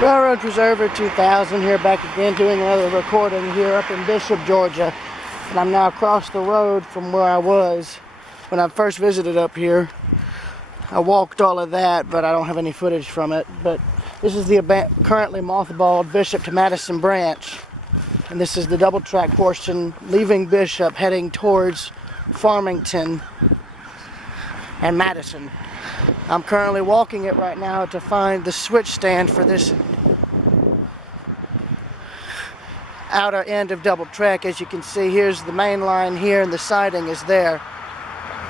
Railroad Preserver 2000 here, back again doing another recording here up in Bishop, Georgia. And I'm now across the road from where I was when I first visited up here. I walked all of that, but I don't have any footage from it. But this is the currently mothballed Bishop to Madison branch. And this is the double track portion leaving Bishop heading towards Farmington and Madison. I'm currently walking it right now to find the switch stand for this outer end of double track. As you can see, here's the main line here and the siding is there.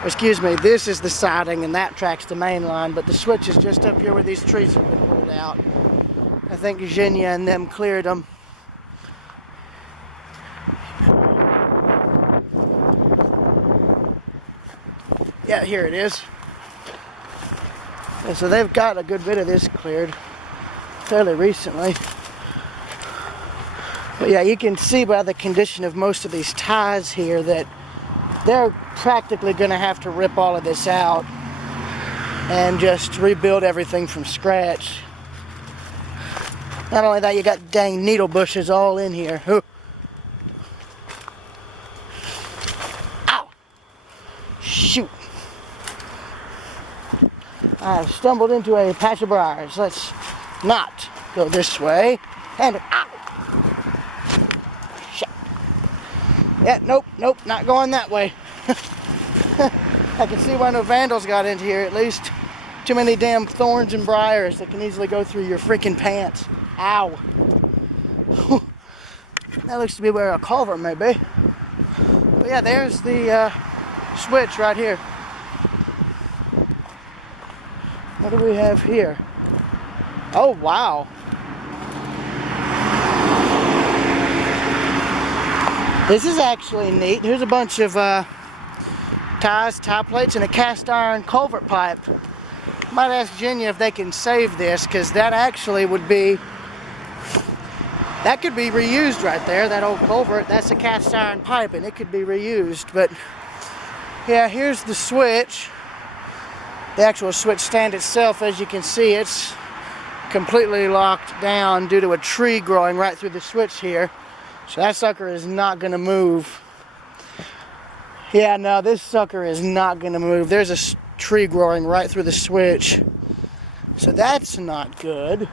Excuse me, this is the siding and that track's the main line, but the switch is just up here where these trees have been pulled out. I think Virginia and them cleared them. Yeah, here it is. And so they've got a good bit of this cleared fairly recently. But yeah, you can see by the condition of most of these ties here that they're practically going to have to rip all of this out and just rebuild everything from scratch. Not only that, you got dang needle bushes all in here. Ooh. Ow! Shoot! I've stumbled into a patch of briars. Let's not go this way. And ow! Shit. Yeah, nope, not going that way. I can see why no vandals got into here, at least. Too many damn thorns and briars that can easily go through your freaking pants. Ow. That looks to be where a culvert may be. But yeah, there's the switch right here. What do we have here? Oh, wow. This is actually neat. Here's a bunch of ties, tie plates, and a cast iron culvert pipe. Might ask Virginia if they can save this, because that actually would be, that could be reused right there. That old culvert, that's a cast iron pipe, and it could be reused. But yeah, here's the switch. The actual switch stand itself, as you can see, it's completely locked down due to a tree growing right through the switch here. So that sucker is not going to move. Yeah, no, this sucker is not going to move. There's a tree growing right through the switch. So that's not good.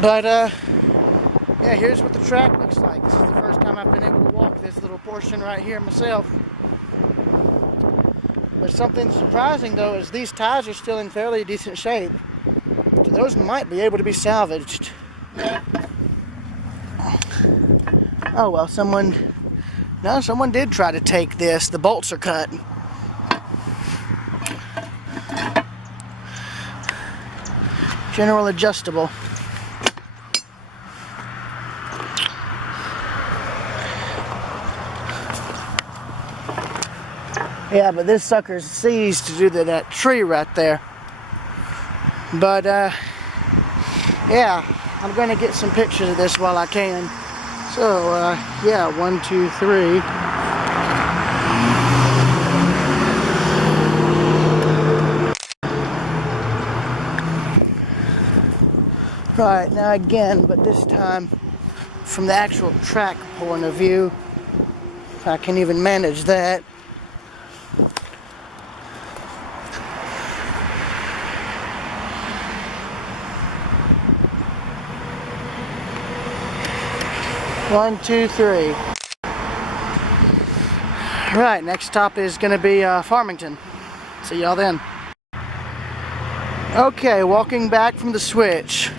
But, yeah, here's what the track looks like. This is the first time I've been able to walk this little portion right here myself. But something surprising, though, is these ties are still in fairly decent shape. So those might be able to be salvaged. Oh, well, someone did try to take this. The bolts are cut. General adjustable. Yeah, but this sucker's seized due to that tree right there. But, yeah, I'm going to get some pictures of this while I can. So, yeah, 1, 2, 3. Right, now again, but this time from the actual track point of view, if I can even manage that. One, two, three. Right, next stop is going to be Farmington. See y'all then. Okay, walking back from the switch.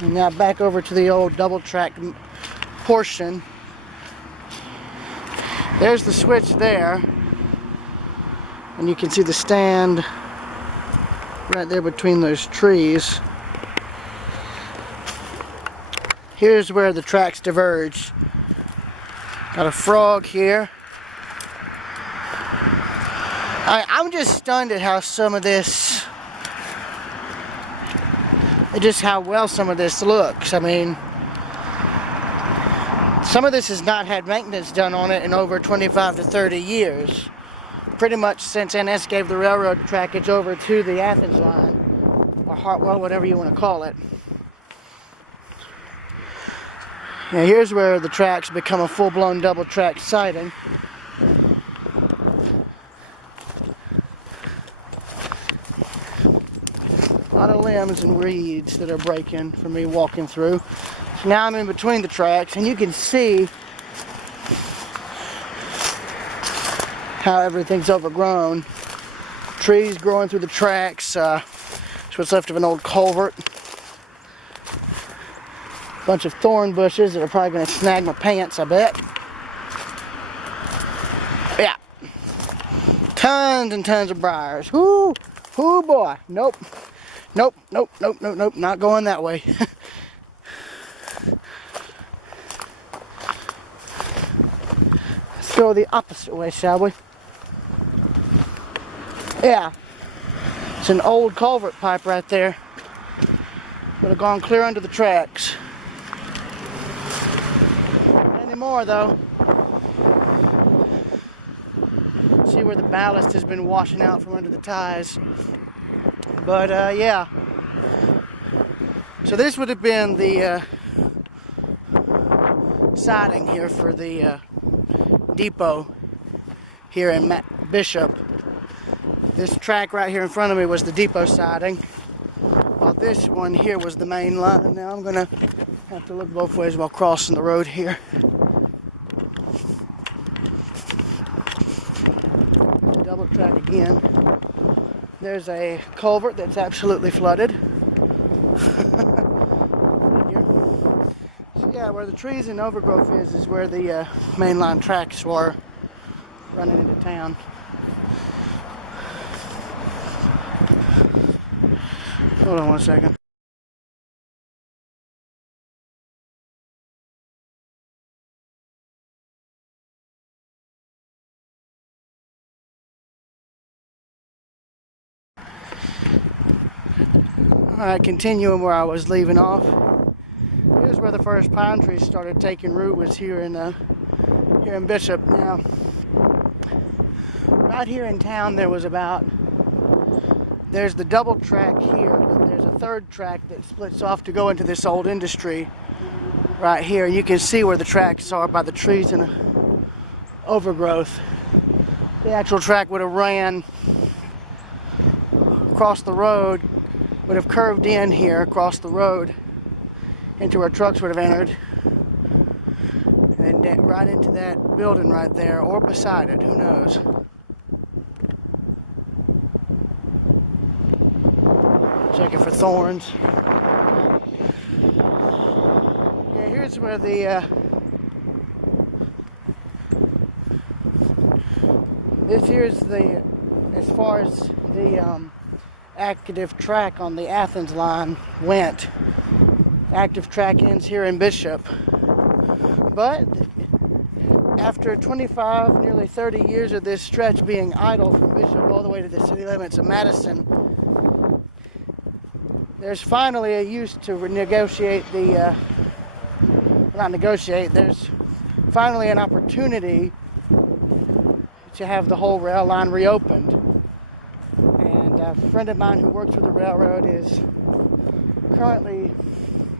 And now back over to the old double track portion. There's the switch there. And you can see the stand right there between those trees. Here's where the tracks diverge. Got a frog here. I'm just stunned at how some of this, just how well some of this looks. I mean, some of this has not had maintenance done on it in over 25 to 30 years. Pretty much since NS gave the railroad trackage over to the Athens line. Hartwell, whatever you want to call it. Now here's where the tracks become a full-blown double track siding. A lot of limbs and reeds that are breaking from me walking through. So now I'm in between the tracks, and you can see how everything's overgrown. Trees growing through the tracks. It's what's left of an old culvert. Bunch of thorn bushes that are probably going to snag my pants, I bet. Yeah. Tons and tons of briars. Whoo! Whoo boy. Nope. Nope, nope, nope, nope, nope. Not going that way. Let's go the opposite way, shall we? Yeah. It's an old culvert pipe right there. Would have gone clear under the tracks. Not anymore though. See where the ballast has been washing out from under the ties. But yeah. So this would have been the siding here for the depot here in Bishop. This track right here in front of me was the depot siding, while this one here was the main line. Now I'm gonna have to look both ways while crossing the road here. Double track again. There's a culvert that's absolutely flooded. So yeah, where the trees and overgrowth is where the mainline tracks were running into town. Hold on one second. Alright, continuing where I was leaving off. Here's where the first pine trees started taking root, was here in Bishop. Now, right here in town there's the double track here, but there's a third track that splits off to go into this old industry right here. You can see where the tracks are by the trees and overgrowth. The actual track would have ran across the road, would have curved in here across the road into where trucks would have entered, and then right into that building right there, or beside it, who knows. Checking for thorns. Yeah, here's where the this here's the, as far as the active track on the Athens line went. Active track ends here in Bishop. But after 25, nearly 30 years of this stretch being idle from Bishop all the way to the city limits of Madison, there's finally a use to negotiate the, not negotiate, there's finally an opportunity to have the whole rail line reopened. And a friend of mine who works with the railroad is currently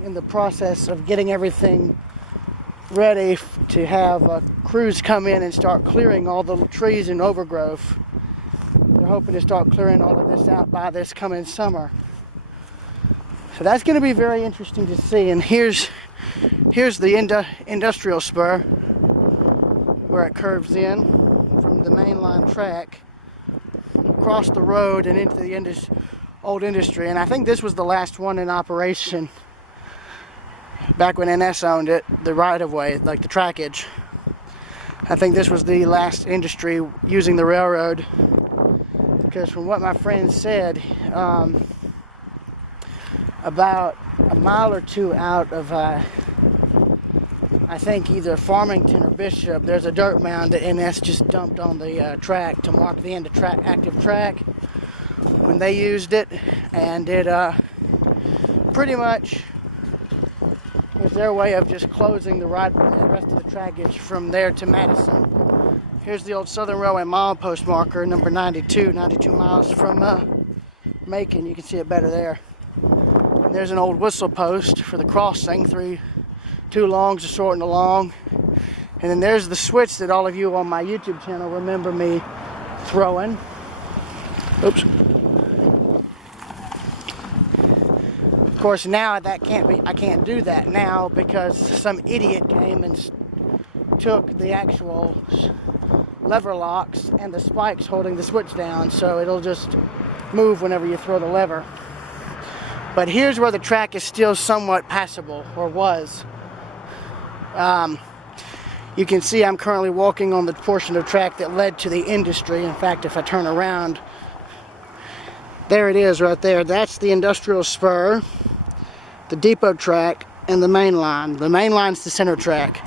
in the process of getting everything ready to have crews come in and start clearing all the trees and overgrowth. They're hoping to start clearing all of this out by this coming summer. So that's going to be very interesting to see. And here's the industrial spur where it curves in from the mainline track across the road and into the old industry. And I think this was the last one in operation back when NS owned it, the right-of-way, like the trackage. I think this was the last industry using the railroad, because from what my friend said, about a mile or two out of I think either Farmington or Bishop, there's a dirt mound that NS just dumped on the track to mark the end of active track when they used it, and it pretty much was their way of just closing the rest of the trackage from there to Madison. Here's the old Southern Railway milepost marker, number 92 miles from Macon. You can see it better there. There's an old whistle post for the crossing, two longs, a short and a long. And then there's the switch that all of you on my YouTube channel remember me throwing. Oops. Of course, now I can't do that now because some idiot came and took the actual lever locks and the spikes holding the switch down, so it'll just move whenever you throw the lever. But here's where the track is still somewhat passable, or was. You can see I'm currently walking on the portion of track that led to the industry. In fact, if I turn around, there it is right there. That's the industrial spur, the depot track, and the main line. The main line's the center track.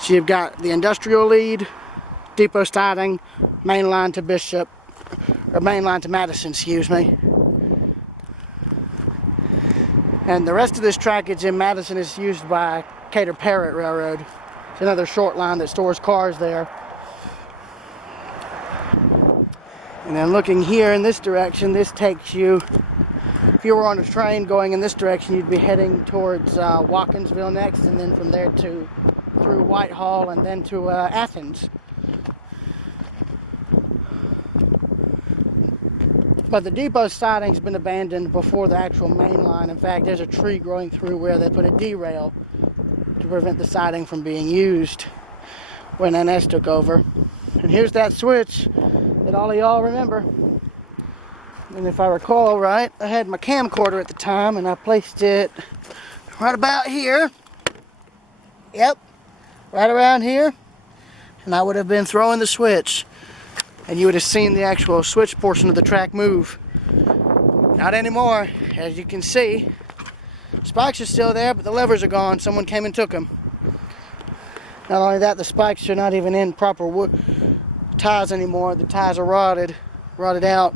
So you've got the industrial lead, depot siding, main line to Bishop, or main line to Madison, excuse me. And the rest of this trackage in Madison is used by Cater Parrott Railroad. It's another short line that stores cars there. And then looking here in this direction, this takes you, if you were on a train going in this direction, you'd be heading towards Watkinsville next, and then from there through Whitehall, and then to Athens. But the depot siding's been abandoned before the actual main line. In fact, there's a tree growing through where they put a derail to prevent the siding from being used when NS took over. And here's that switch that all of y'all remember. And if I recall right, I had my camcorder at the time and I placed it right about here. Yep, right around here. And I would have been throwing the switch, and you would have seen the actual switch portion of the track move. Not anymore. As you can see, spikes are still there, but the levers are gone. Someone came and took them. Not only that, the spikes are not even in proper wood ties anymore. The ties are rotted out.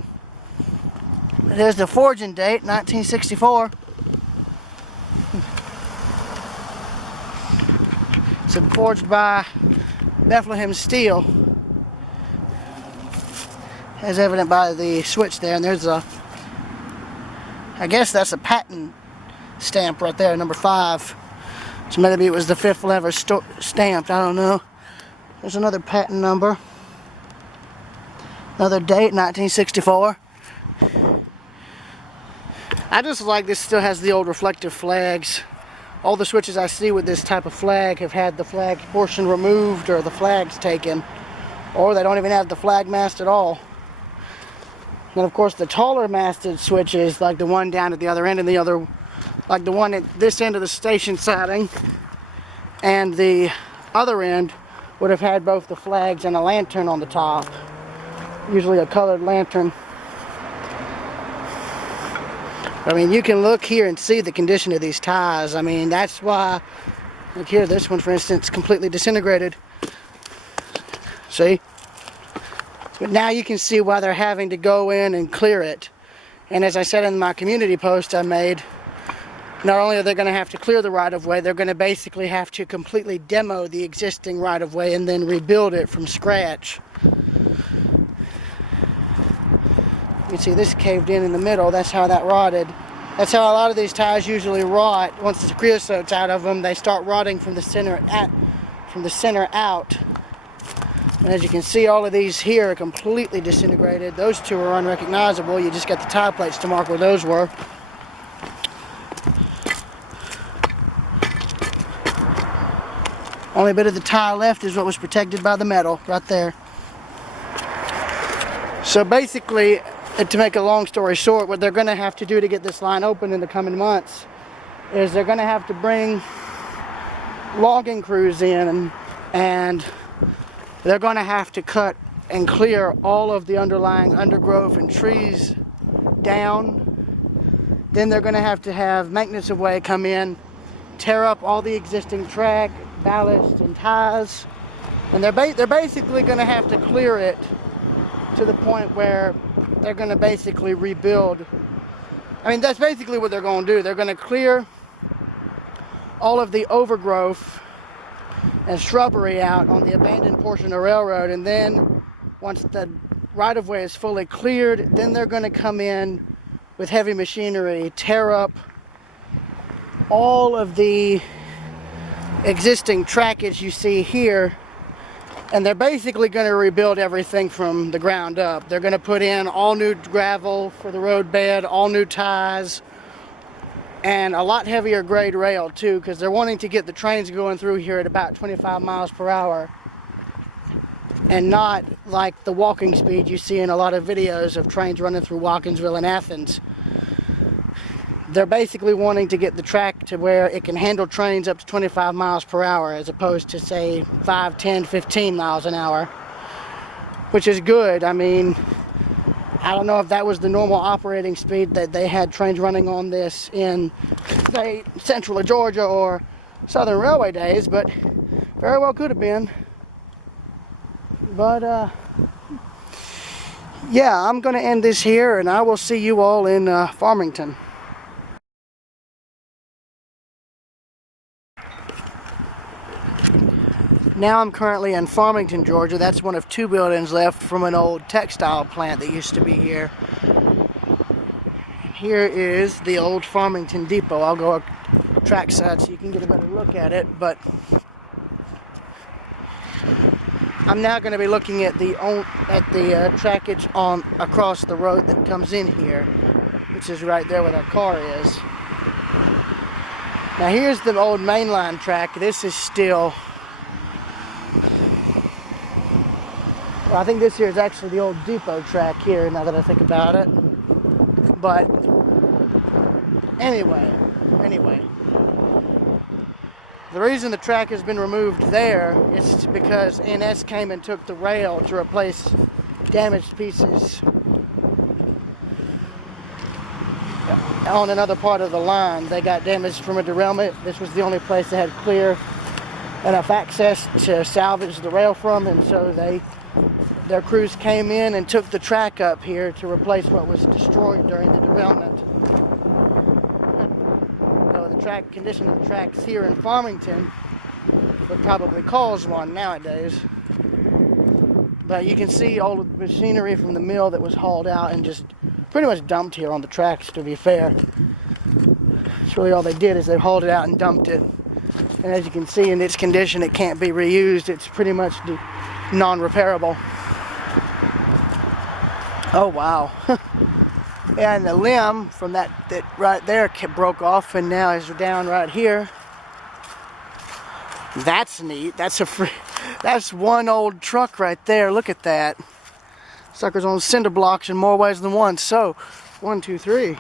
There's the forging date, 1964. It's forged by Bethlehem Steel, as evident by the switch there. And there's I guess that's a patent stamp right there, number 5. So maybe it was the 5th lever stamped, I don't know. There's another patent number. Another date, 1964. I just like this still has the old reflective flags. All the switches I see with this type of flag have had the flag portion removed or the flags taken, or they don't even have the flag mast at all. And of course the taller masted switches, like the one down at the other end and the other, like the one at this end of the station siding and the other end, would have had both the flags and a lantern on the top, usually a colored lantern. I mean, you can look here and see the condition of these ties. I mean, that's why, look here, this one for instance, completely disintegrated. See? But now you can see why they're having to go in and clear it. And as I said in my community post I made, not only are they going to have to clear the right-of-way, they're going to basically have to completely demo the existing right-of-way and then rebuild it from scratch. You can see this caved in the middle. That's how that rotted. That's how a lot of these ties usually rot. Once the creosote's out of them, they start rotting from the center out. And as you can see, all of these here are completely disintegrated. Those two are unrecognizable. You just got the tie plates to mark where those were. Only bit of the tie left is what was protected by the metal right there. So basically, to make a long story short, what they're going to have to do to get this line open in the coming months is they're going to have to bring logging crews in, and they're going to have to cut and clear all of the underlying undergrowth and trees down. Then they're going to have maintenance of way come in, tear up all the existing track, ballast, and ties, and they're basically going to have to clear it to the point where they're going to basically rebuild. I mean, that's basically what they're going to do. They're going to clear all of the overgrowth and shrubbery out on the abandoned portion of the railroad, and then once the right-of-way is fully cleared, then they're going to come in with heavy machinery, tear up all of the existing trackage you see here, and they're basically going to rebuild everything from the ground up. They're going to put in all new gravel for the road bed, all new ties, and a lot heavier grade rail too, because they're wanting to get the trains going through here at about 25 miles per hour and not like the walking speed you see in a lot of videos of trains running through Watkinsville and Athens. They're basically wanting to get the track to where it can handle trains up to 25 miles per hour as opposed to, say, 5, 10, 15 miles an hour, which is good. I mean, I don't know if that was the normal operating speed that they had trains running on this in, say, central Georgia or Southern Railway days, but very well could have been. But, yeah, I'm going to end this here, and I will see you all in Farmington. Now I'm currently in Farmington, Georgia. That's one of 2 buildings left from an old textile plant that used to be here. And here is the old Farmington Depot. I'll go trackside so you can get a better look at it, but I'm now going to be looking at the trackage on across the road that comes in here, which is right there where that car is. Now here's the old mainline track. This is still, well, I think this here is actually the old depot track here, now that I think about it. But anyway, the reason the track has been removed there is because NS came and took the rail to replace damaged pieces on another part of the line. They got damaged from a derailment. This was the only place they had clear enough access to salvage the rail from, and so their crews came in and took the track up here to replace what was destroyed during the derailment. So the track condition of the tracks here in Farmington would probably cause one nowadays. But you can see all of the machinery from the mill that was hauled out and just pretty much dumped here on the tracks, to be fair. That's really all they did, is they hauled it out and dumped it. And as you can see, in its condition, it can't be reused. It's pretty much non-repairable. Oh, wow. And the limb from that right there broke off and now is down right here. That's neat. That's one old truck right there. Look at that. Sucker's on cinder blocks in more ways than one. So, 1, 2, 3.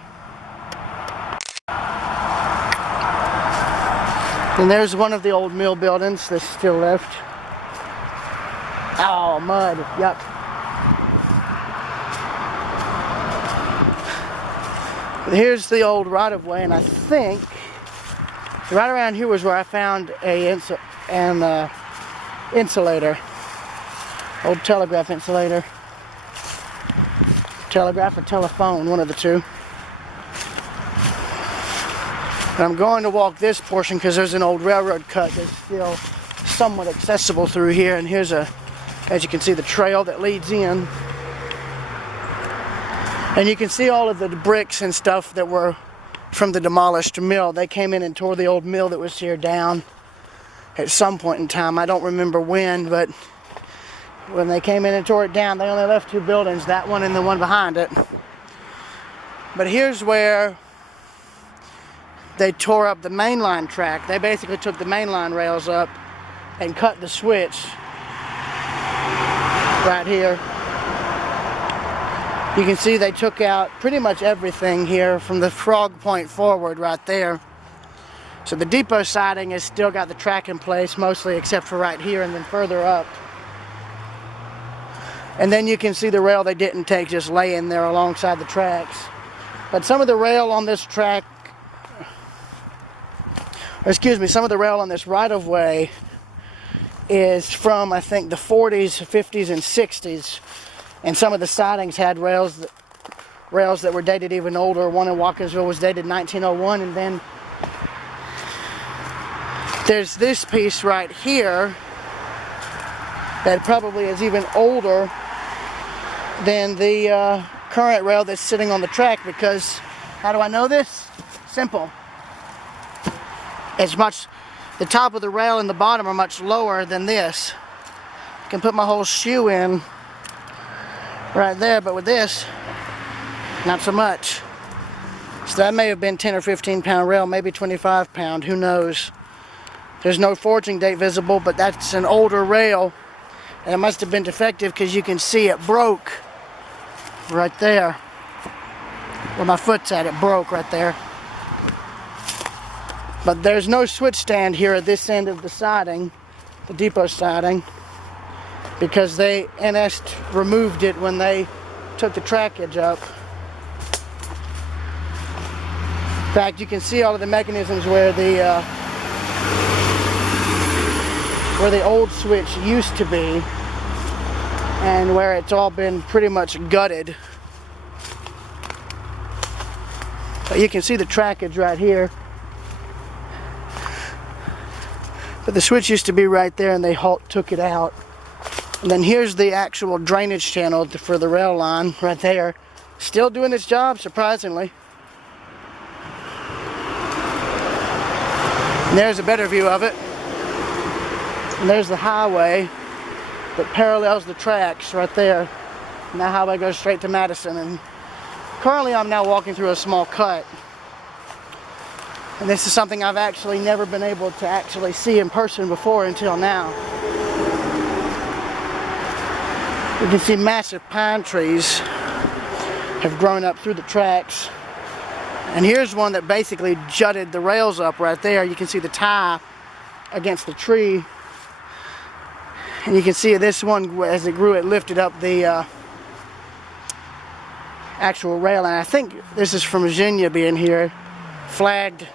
And there's one of the old mill buildings that's still left. Oh, mud. Yep. Here's the old right-of-way, and I think right around here was where I found an insulator. Old telegraph insulator. Telegraph or telephone, one of the two. And I'm going to walk this portion because there's an old railroad cut that's still somewhat accessible through here. And here's as you can see, the trail that leads in. And you can see all of the bricks and stuff that were from the demolished mill. They came in and tore the old mill that was here down at some point in time. I don't remember when, but when they came in and tore it down, they only left 2 buildings, that one and the one behind it. But here's where they tore up the mainline track. They basically took the mainline rails up and cut the switch right here. You can see they took out pretty much everything here from the frog point forward right there. So the depot siding has still got the track in place mostly, except for right here and then further up. And then you can see the rail they didn't take just laying there alongside the tracks. But some of the rail on this track, some of the rail on this right-of-way is from, I think, the 40s, 50s, and 60s. And some of the sidings had rails that were dated even older. One in Watkinsville was dated 1901, and then there's this piece right here that probably is even older than the current rail that's sitting on the track, because how do I know this? Simple. the top of the rail and the bottom are much lower than this. I can put my whole shoe in right there, but with this, not so much. So that may have been 10 or 15 pound rail, maybe 25 pound, who knows. There's no forging date visible, but that's an older rail, and it must have been defective because you can see it broke right there. Where my foot's at, it broke right there. But there's no switch stand here at this end of the siding, the depot siding, because they removed it when they took the trackage up. In fact, you can see all of the mechanisms where the old switch used to be, and where it's all been pretty much gutted. But you can see the trackage right here. But the switch used to be right there, and they took it out. And then here's the actual drainage channel for the rail line right there. Still doing its job, surprisingly. And there's a better view of it. And there's the highway that parallels the tracks right there. And that highway goes straight to Madison. And currently I'm now walking through a small cut. And this is something I've actually never been able to actually see in person before until now. You can see massive pine trees have grown up through the tracks. And here's one that basically jutted the rails up right there. You can see the tie against the tree. And you can see this one, as it grew, it lifted up the actual rail. And I think this is from Virginia being here. Flagged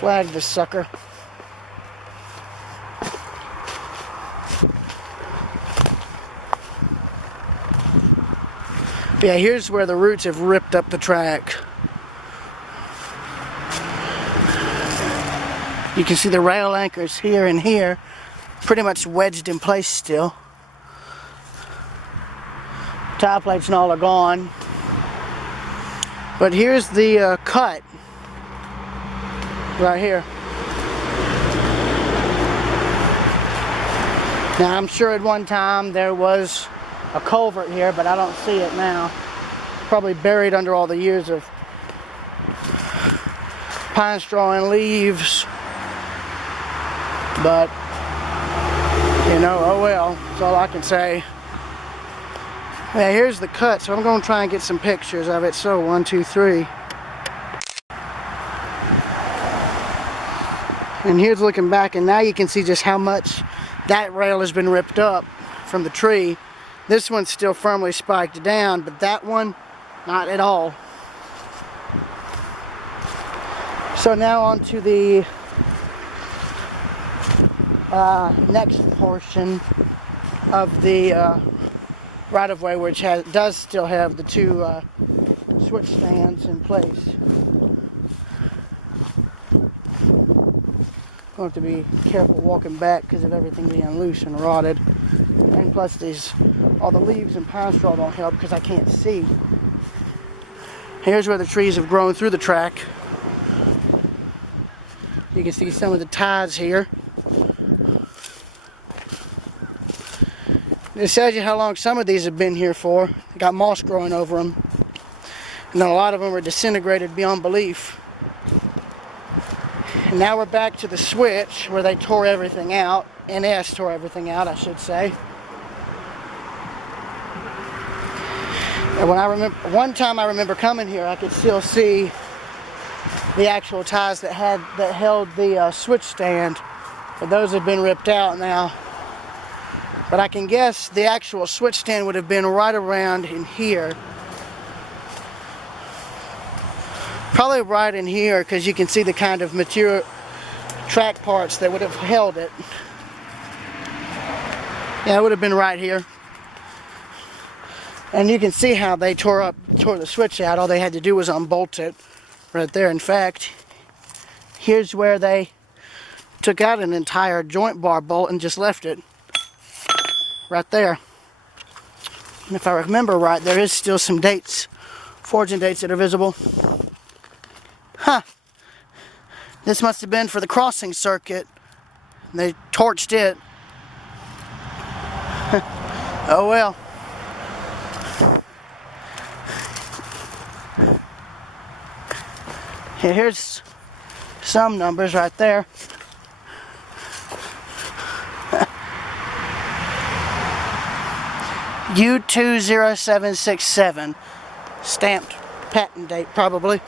this sucker. But yeah, here's where the roots have ripped up the track. You can see the rail anchors here and here, pretty much wedged in place still. Tie plates and all are gone. But here's the cut right here. Now I'm sure at one time there was a culvert here, but I don't see it now. Probably buried under all the years of pine straw and leaves. But, you know, oh well, that's all I can say. Yeah, here's the cut, so I'm going to try and get some pictures of it. So, 1, 2, 3. And here's looking back, and now you can see just how much that rail has been ripped up from the tree. This one's still firmly spiked down, but that one, not at all. So now on to the next portion of the right-of-way, which does still have the two switch stands in place. I'll have to be careful walking back because of everything being loose and rotted. And plus all the leaves and pine straw don't help because I can't see. Here's where the trees have grown through the track. You can see some of the ties here. It tells you how long some of these have been here for. They got moss growing over them. And then a lot of them are disintegrated beyond belief. And now we're back to the switch where they tore everything out. NS tore everything out, I should say. And when I remember, one time I remember coming here, I could still see the actual ties that held the switch stand. But those have been ripped out now. But I can guess the actual switch stand would have been right around in here. Probably right in here because you can see the kind of material track parts that would have held it. Yeah, it would have been right here. And you can see how they tore the switch out. All they had to do was unbolt it right there. In fact, here's where they took out an entire joint bar bolt and just left it. Right there. And if I remember right, there is still some dates, forging dates that are visible. Huh. This must have been for the crossing circuit. They torched it. Oh well. Here's some numbers right there. U20767. Stamped patent date probably.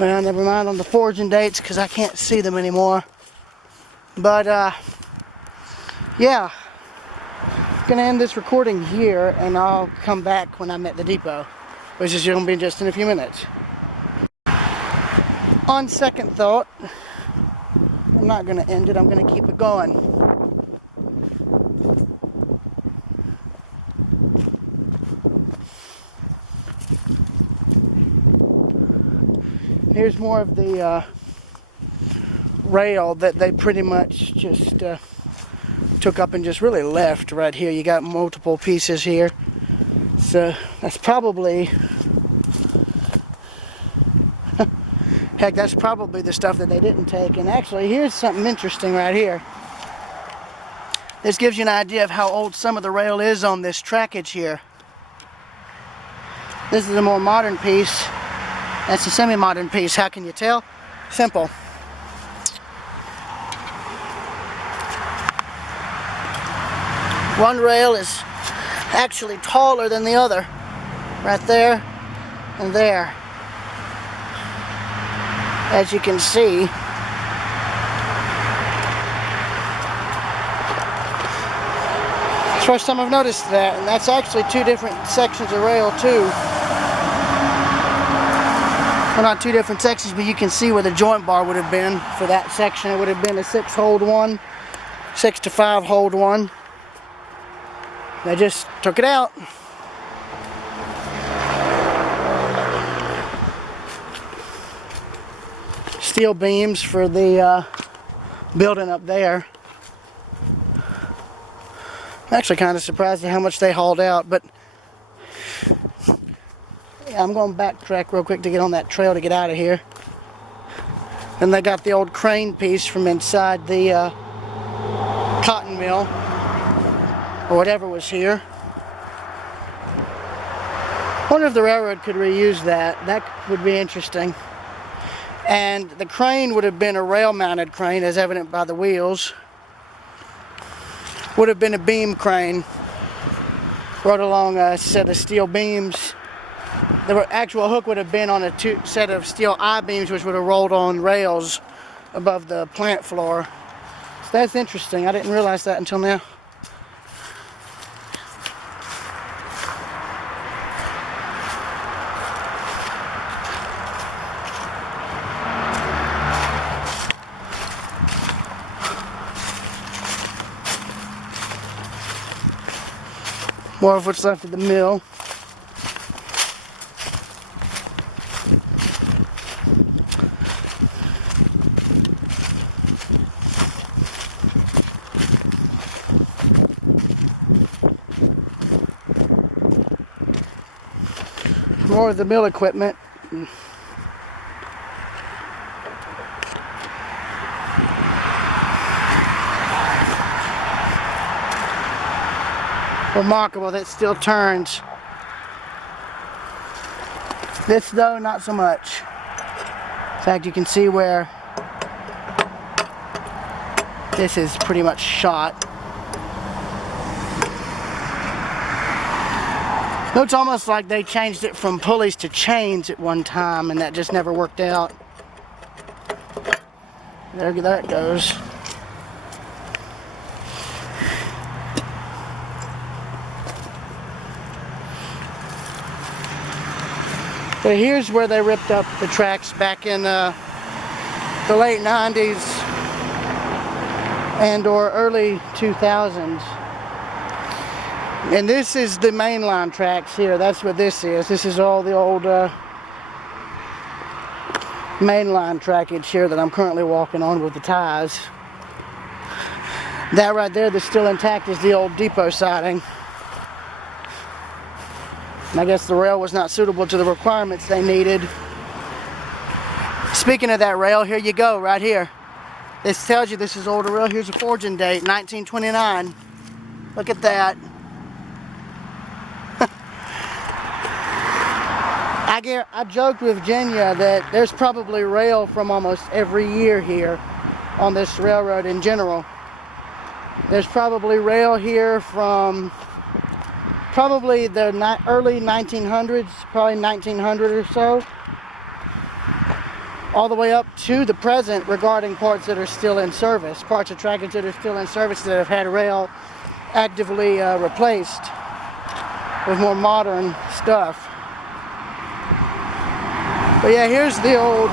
Well, never mind on the forging dates because I can't see them anymore. But, yeah. I'm going to end this recording here and I'll come back when I'm at the depot, which is going to be just in a few minutes. On second thought, I'm not going to end it, I'm going to keep it going. Here's more of the rail that they pretty much just took up and just really left right here. You got multiple pieces here. So that's probably, heck, that's probably the stuff that they didn't take. And actually, here's something interesting right here. This gives you an idea of how old some of the rail is on this trackage here. This is a more modern piece. That's a semi-modern piece. How can you tell? Simple. One rail is actually taller than the other. Right there and there. As you can see. It's the first time I've noticed that. And that's actually two different sections of rail too. Well, not two different sections, but you can see where the joint bar would have been for that section. It would have been a 6-hold one, 6 to 5 hold one. They just took it out. Steel beams for the building up there. I'm actually kind of surprised at how much they hauled out, but I'm going to backtrack real quick to get on that trail to get out of here. Then they got the old crane piece from inside the cotton mill, or whatever was here. I wonder if the railroad could reuse that. That would be interesting. And the crane would have been a rail-mounted crane, as evident by the wheels. Would have been a beam crane. Rode along a set of steel beams. The actual hook would have been on a set of steel I-beams, which would have rolled on rails above the plant floor. So that's interesting. I didn't realize that until now. More of what's left of the mill. More of the mill equipment. Remarkable that it still turns. This though, not so much. In fact, you can see where this is pretty much shot. Looks almost like they changed it from pulleys to chains at one time, and that just never worked out. There it goes. But here's where they ripped up the tracks back in the late 90s and or early 2000s. And this is the mainline tracks here. That's what this is. This is all the old mainline trackage here that I'm currently walking on with the ties. That right there that's still intact is the old depot siding. And I guess the rail was not suitable to the requirements they needed. Speaking of that rail, here you go, right here. This tells you this is older rail. Here's a forging date, 1929. Look at that. I joked with Virginia that there's probably rail from almost every year here on this railroad in general. There's probably rail here from probably the early 1900s, probably 1900 or so, all the way up to the present regarding parts that are still in service, parts of trackage that are still in service that have had rail actively replaced with more modern stuff. But yeah, here's the old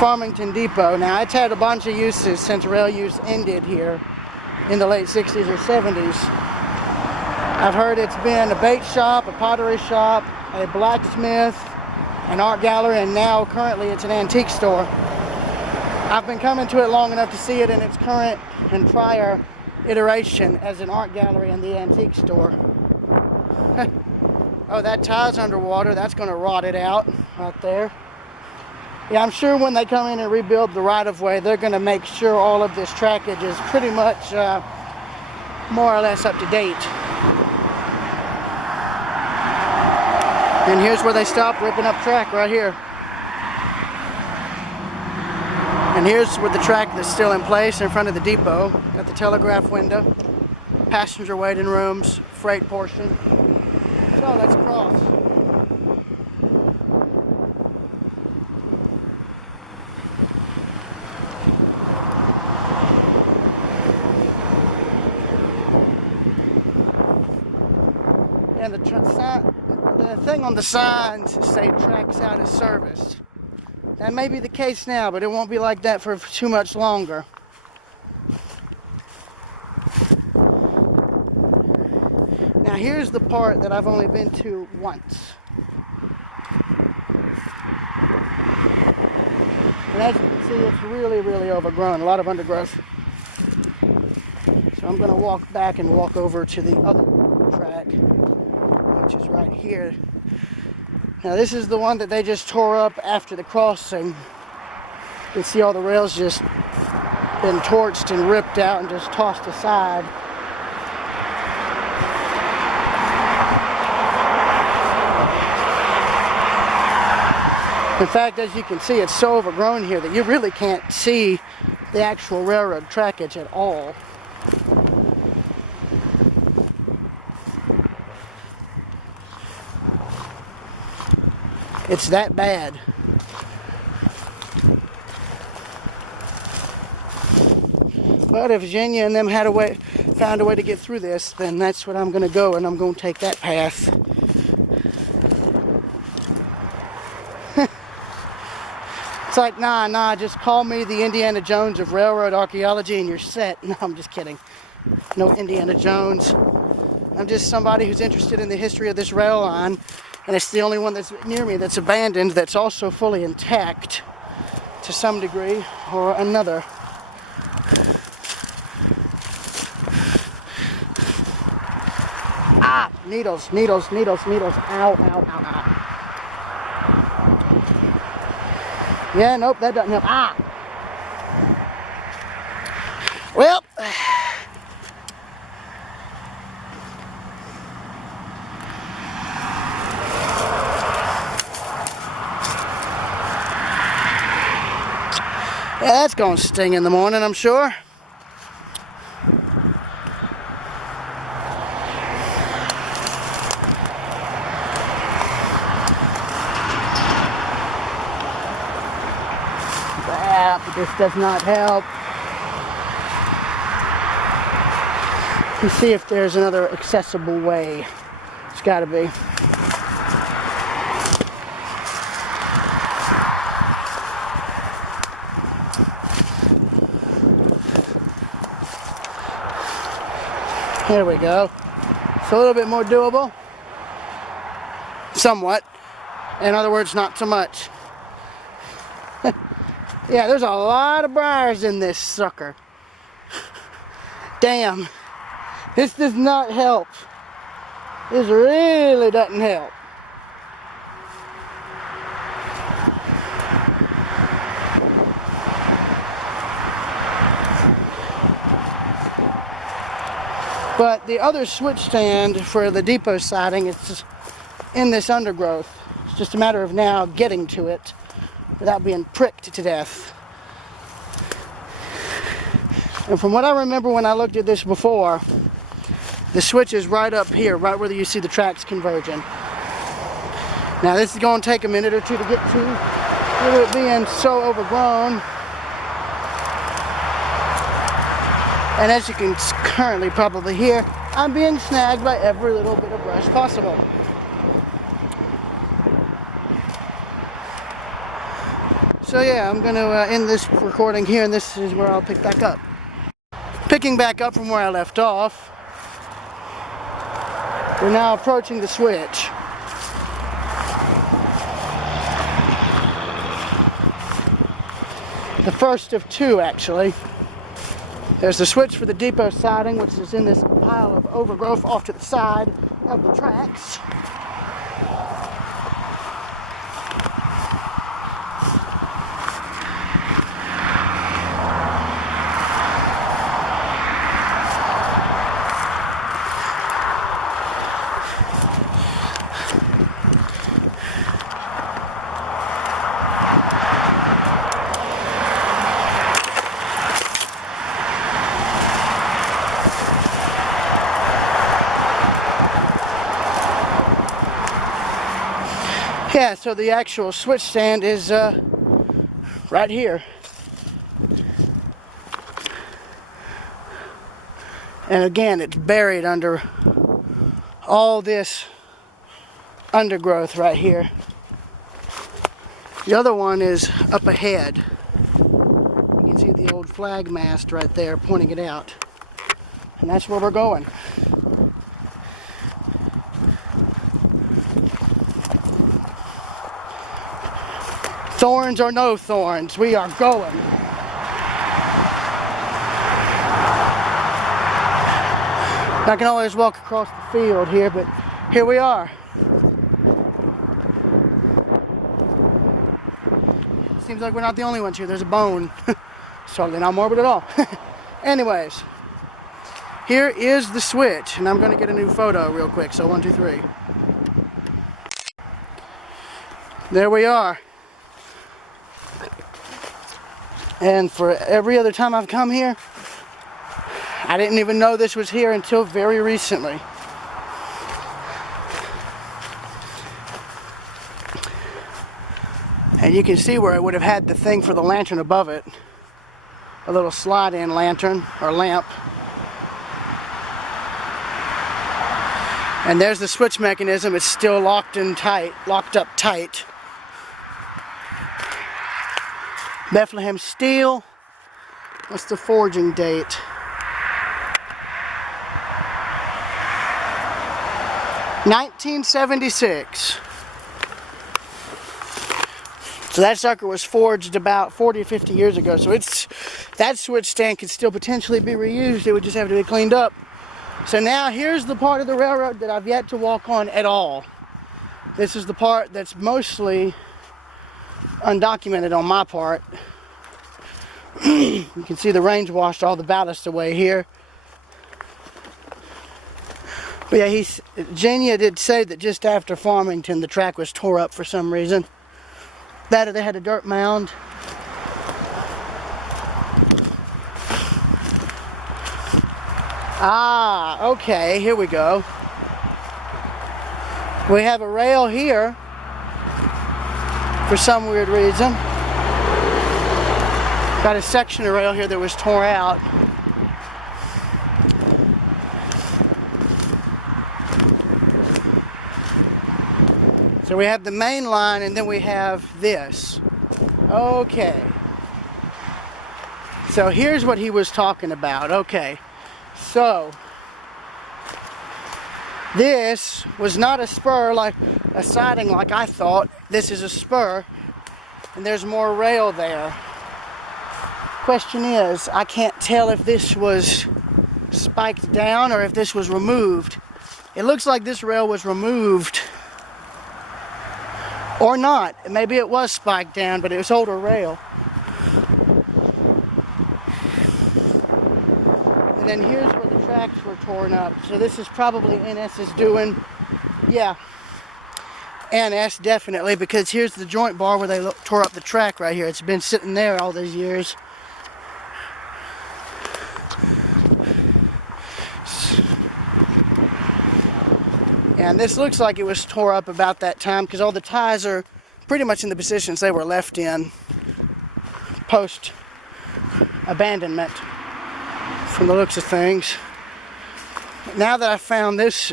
Farmington Depot. Now, it's had a bunch of uses since rail use ended here in the late 60s or 70s. I've heard it's been a bait shop, a pottery shop, a blacksmith, an art gallery, and now currently it's an antique store. I've been coming to it long enough to see it in its current and prior iteration as an art gallery and the antique store. Oh, that tie's underwater. That's going to rot it out right there. Yeah, I'm sure when they come in and rebuild the right-of-way, they're going to make sure all of this trackage is pretty much more or less up to date. And here's where they stop ripping up track, right here. And here's where the track that's still in place in front of the depot. Got the telegraph window, passenger waiting rooms, freight portion. So let's cross. And the thing on the signs say tracks out of service. That may be the case now, but it won't be like that for too much longer. Now here's the part that I've only been to once. And as you can see, it's really, really overgrown, a lot of undergrowth. So I'm going to walk back and walk over to the other track, which is right here. Now this is the one that they just tore up after the crossing. You can see all the rails just been torched and ripped out and just tossed aside. In fact, as you can see, it's so overgrown here that you really can't see the actual railroad trackage at all. It's that bad. But if Virginia and them found a way to get through this, then that's what I'm going to go, and I'm going to take that path. It's like, nah, just call me the Indiana Jones of railroad archaeology and you're set. No, I'm just kidding. No Indiana Jones. I'm just somebody who's interested in the history of this rail line, and it's the only one that's near me that's abandoned, that's also fully intact to some degree or another. Ah! Needles. Ow, ow, ow, ow. Yeah, nope, that doesn't help. Ah! Well, yeah, that's going to sting in the morning, I'm sure. But this does not help. Let's see if there's another accessible way. It's got to be. There we go. It's a little bit more doable. Somewhat. In other words, not so much. Yeah, there's a lot of briars in this sucker. Damn, this does not help. This really doesn't help. But the other switch stand for the depot siding is in this undergrowth. It's just a matter of now getting to it without being pricked to death. And from what I remember when I looked at this before, the switch is right up here, right where you see the tracks converging. Now this is going to take a minute or two to get to, due to it being so overgrown. And as you can currently probably hear, I'm being snagged by every little bit of brush possible. So yeah, I'm going to end this recording here, and this is where I'll pick back up. Picking back up from where I left off, we're now approaching the switch. The first of two, actually. There's the switch for the depot siding, which is in this pile of overgrowth off to the side of the tracks. Yeah, so the actual switch stand is right here. And again, it's buried under all this undergrowth right here. The other one is up ahead. You can see the old flag mast right there pointing it out. And that's where we're going. Thorns or no thorns, we are going. I can always walk across the field here, but here we are. Seems like we're not the only ones here. There's a bone. Certainly not morbid at all. Anyways, here is the switch, and I'm going to get a new photo real quick. So 1, 2, 3. There we are. And for every other time I've come here, I didn't even know this was here until very recently. And you can see where it would have had the thing for the lantern above it. A little slide-in lantern, or lamp. And there's the switch mechanism. It's still locked up tight. Bethlehem steel. What's the forging date? $1976. So that sucker was forged about 40 or 50 years ago. So that switch stand could still potentially be reused. It would just have to be cleaned up. So now here's the part of the railroad that I've yet to walk on at all. This is the part that's mostly undocumented on my part. You can see the rains washed all the ballast away here. But yeah, Genia did say that just after Farmington the track was tore up for some reason. That or they had a dirt mound. Ah, okay, here we go. We have a rail here for some weird reason. Got a section of rail here that was torn out. So we have the main line and then we have this. Okay. So here's what he was talking about. Okay. So this was not a spur, like a siding like I thought. This is a spur and there's more rail there. Question is, I can't tell if this was spiked down or if this was removed. It looks like this rail was removed or not. Maybe it was spiked down, but it was older rail. And then here's where the tracks were torn up. So this is probably NS's doing. Yeah, NS definitely, because here's the joint bar where they tore up the track right here. It's been sitting there all these years. And this looks like it was tore up about that time because all the ties are pretty much in the positions they were left in post abandonment from the looks of things. Now that I found this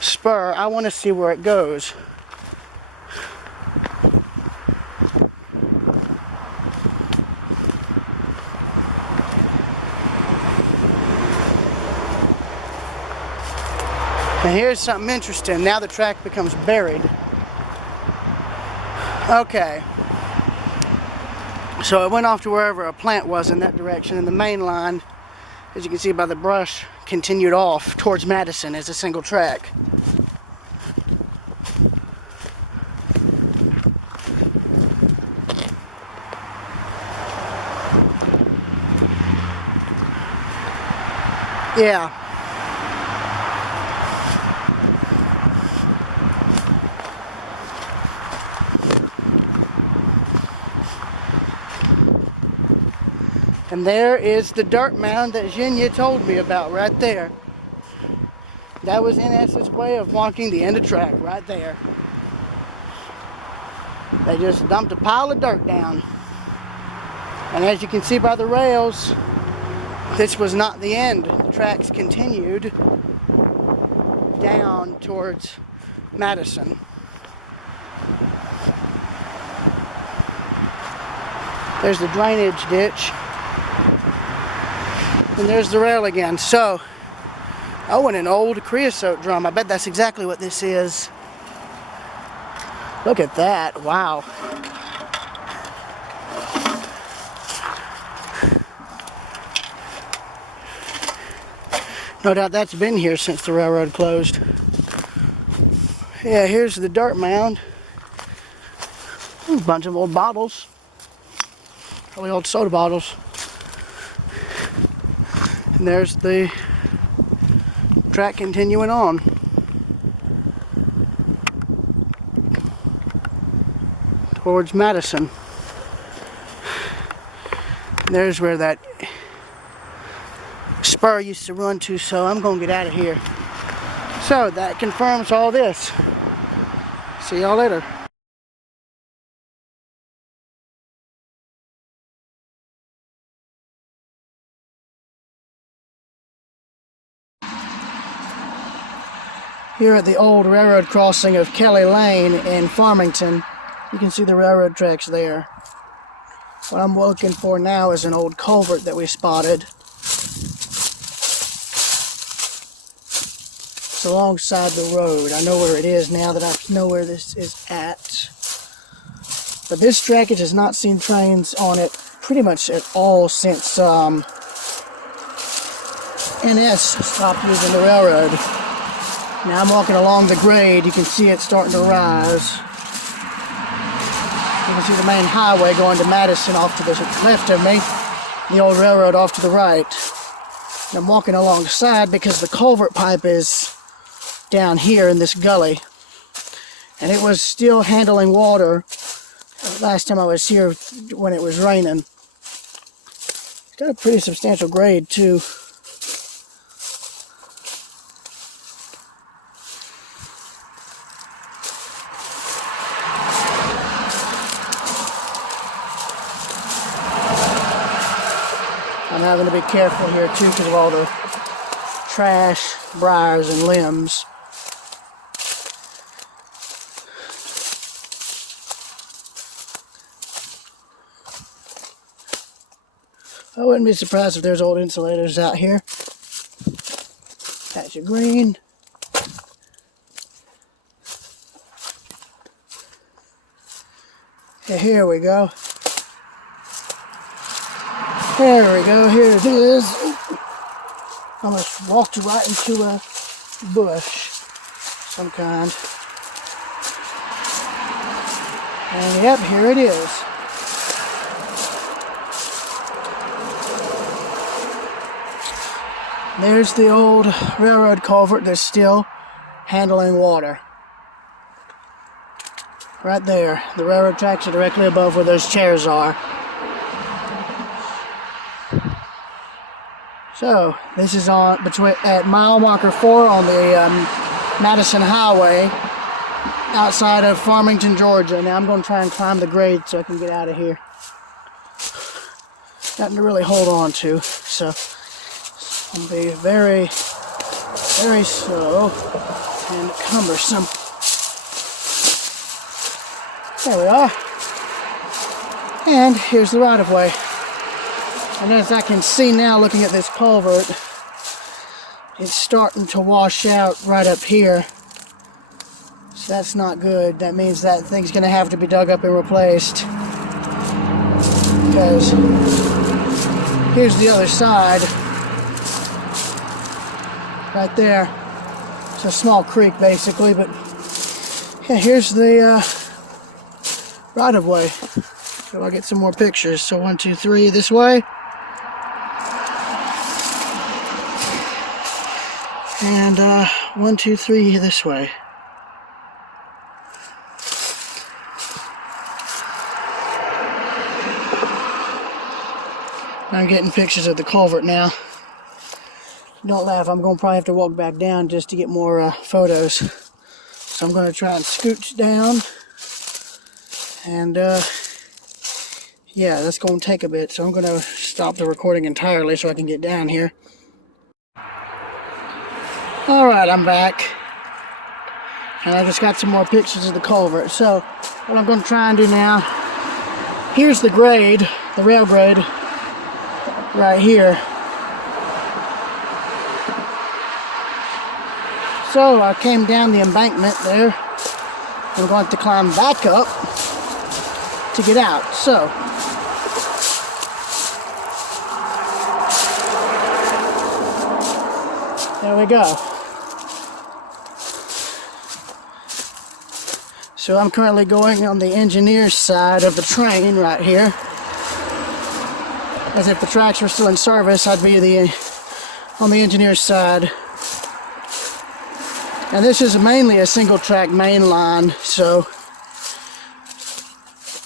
spur, I want to see where it goes. And here's something interesting. Now the track becomes buried. Okay. So it went off to wherever a plant was in that direction, and the main line, as you can see by the brush, continued off towards Madison as a single track. Yeah. And there is the dirt mound that Xenia told me about right there. That was NS's way of marking the end of track right there. They just dumped a pile of dirt down. And as you can see by the rails, this was not the end. The tracks continued down towards Madison. There's the drainage ditch. And there's the rail again. So, oh, and an old creosote drum. I bet that's exactly what this is. Look at that. Wow. No doubt that's been here since the railroad closed. Yeah, here's the dirt mound. A bunch of old bottles. Probably old soda bottles. And there's the track continuing on. Towards Madison. And there's where that spur used to run to, so I'm going to get out of here. So that confirms all this. See y'all later. Here at the old railroad crossing of Kelly Lane in Farmington, you can see the railroad tracks there. What I'm looking for now is an old culvert that we spotted. It's alongside the road. I know where it is now that I know where this is at. But this trackage has not seen trains on it pretty much at all since NS stopped using the railroad. Now I'm walking along the grade. You can see it starting to rise. You can see the main highway going to Madison off to the left of me. The old railroad off to the right. And I'm walking alongside because the culvert pipe is down here in this gully. And it was still handling water last time I was here when it was raining. It's got a pretty substantial grade too. I'm having to be careful here too because of all the trash, briars, and limbs. I wouldn't be surprised if there's old insulators out here. Patch of green. Yeah, here we go. There we go, here it is. Almost walked right into a bush of some kind. And yep, here it is. There's the old railroad culvert that's still handling water. Right there. The railroad tracks are directly above where those chairs are. So, this is on at mile marker 4 on the Madison Highway outside of Farmington, Georgia. Now I'm going to try and climb the grade so I can get out of here. Nothing to really hold on to, so it's going to be very, very slow and cumbersome. There we are. And here's the right-of-way. And as I can see now, looking at this culvert, it's starting to wash out right up here. So that's not good. That means that thing's going to have to be dug up and replaced. Because here's the other side. Right there. It's a small creek basically, but yeah, here's the right-of-way. So I'll get some more pictures. So 1, 2, 3 this way. And 1, 2, 3 this way. I'm getting pictures of the culvert now. Don't laugh, I'm going to probably have to walk back down just to get more photos. So I'm going to try and scoot down. And yeah, that's going to take a bit. So I'm going to stop the recording entirely so I can get down here. Alright, I'm back. And I just got some more pictures of the culvert. So, what I'm going to try and do now, here's the grade, the rail grade, right here. So, I came down the embankment there. I'm going to climb back up to get out. So, there we go. So I'm currently going on the engineer's side of the train right here. As if the tracks were still in service, I'd be on the engineer's side. And this is mainly a single track main line, so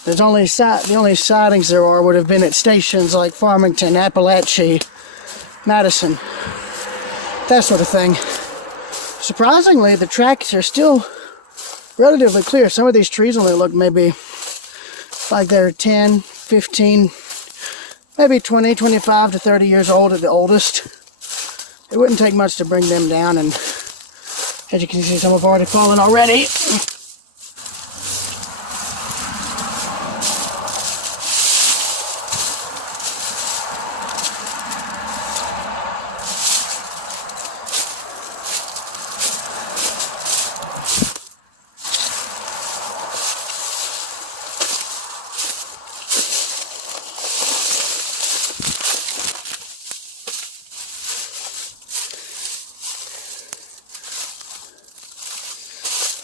there's the only sidings there are would have been at stations like Farmington, Appalachia, Madison, that sort of thing. Surprisingly, the tracks are still relatively clear. Some of these trees only look maybe like they're 10, 15, maybe 20, 25 to 30 years old at the oldest. It wouldn't take much to bring them down, and as you can see, some have already fallen already.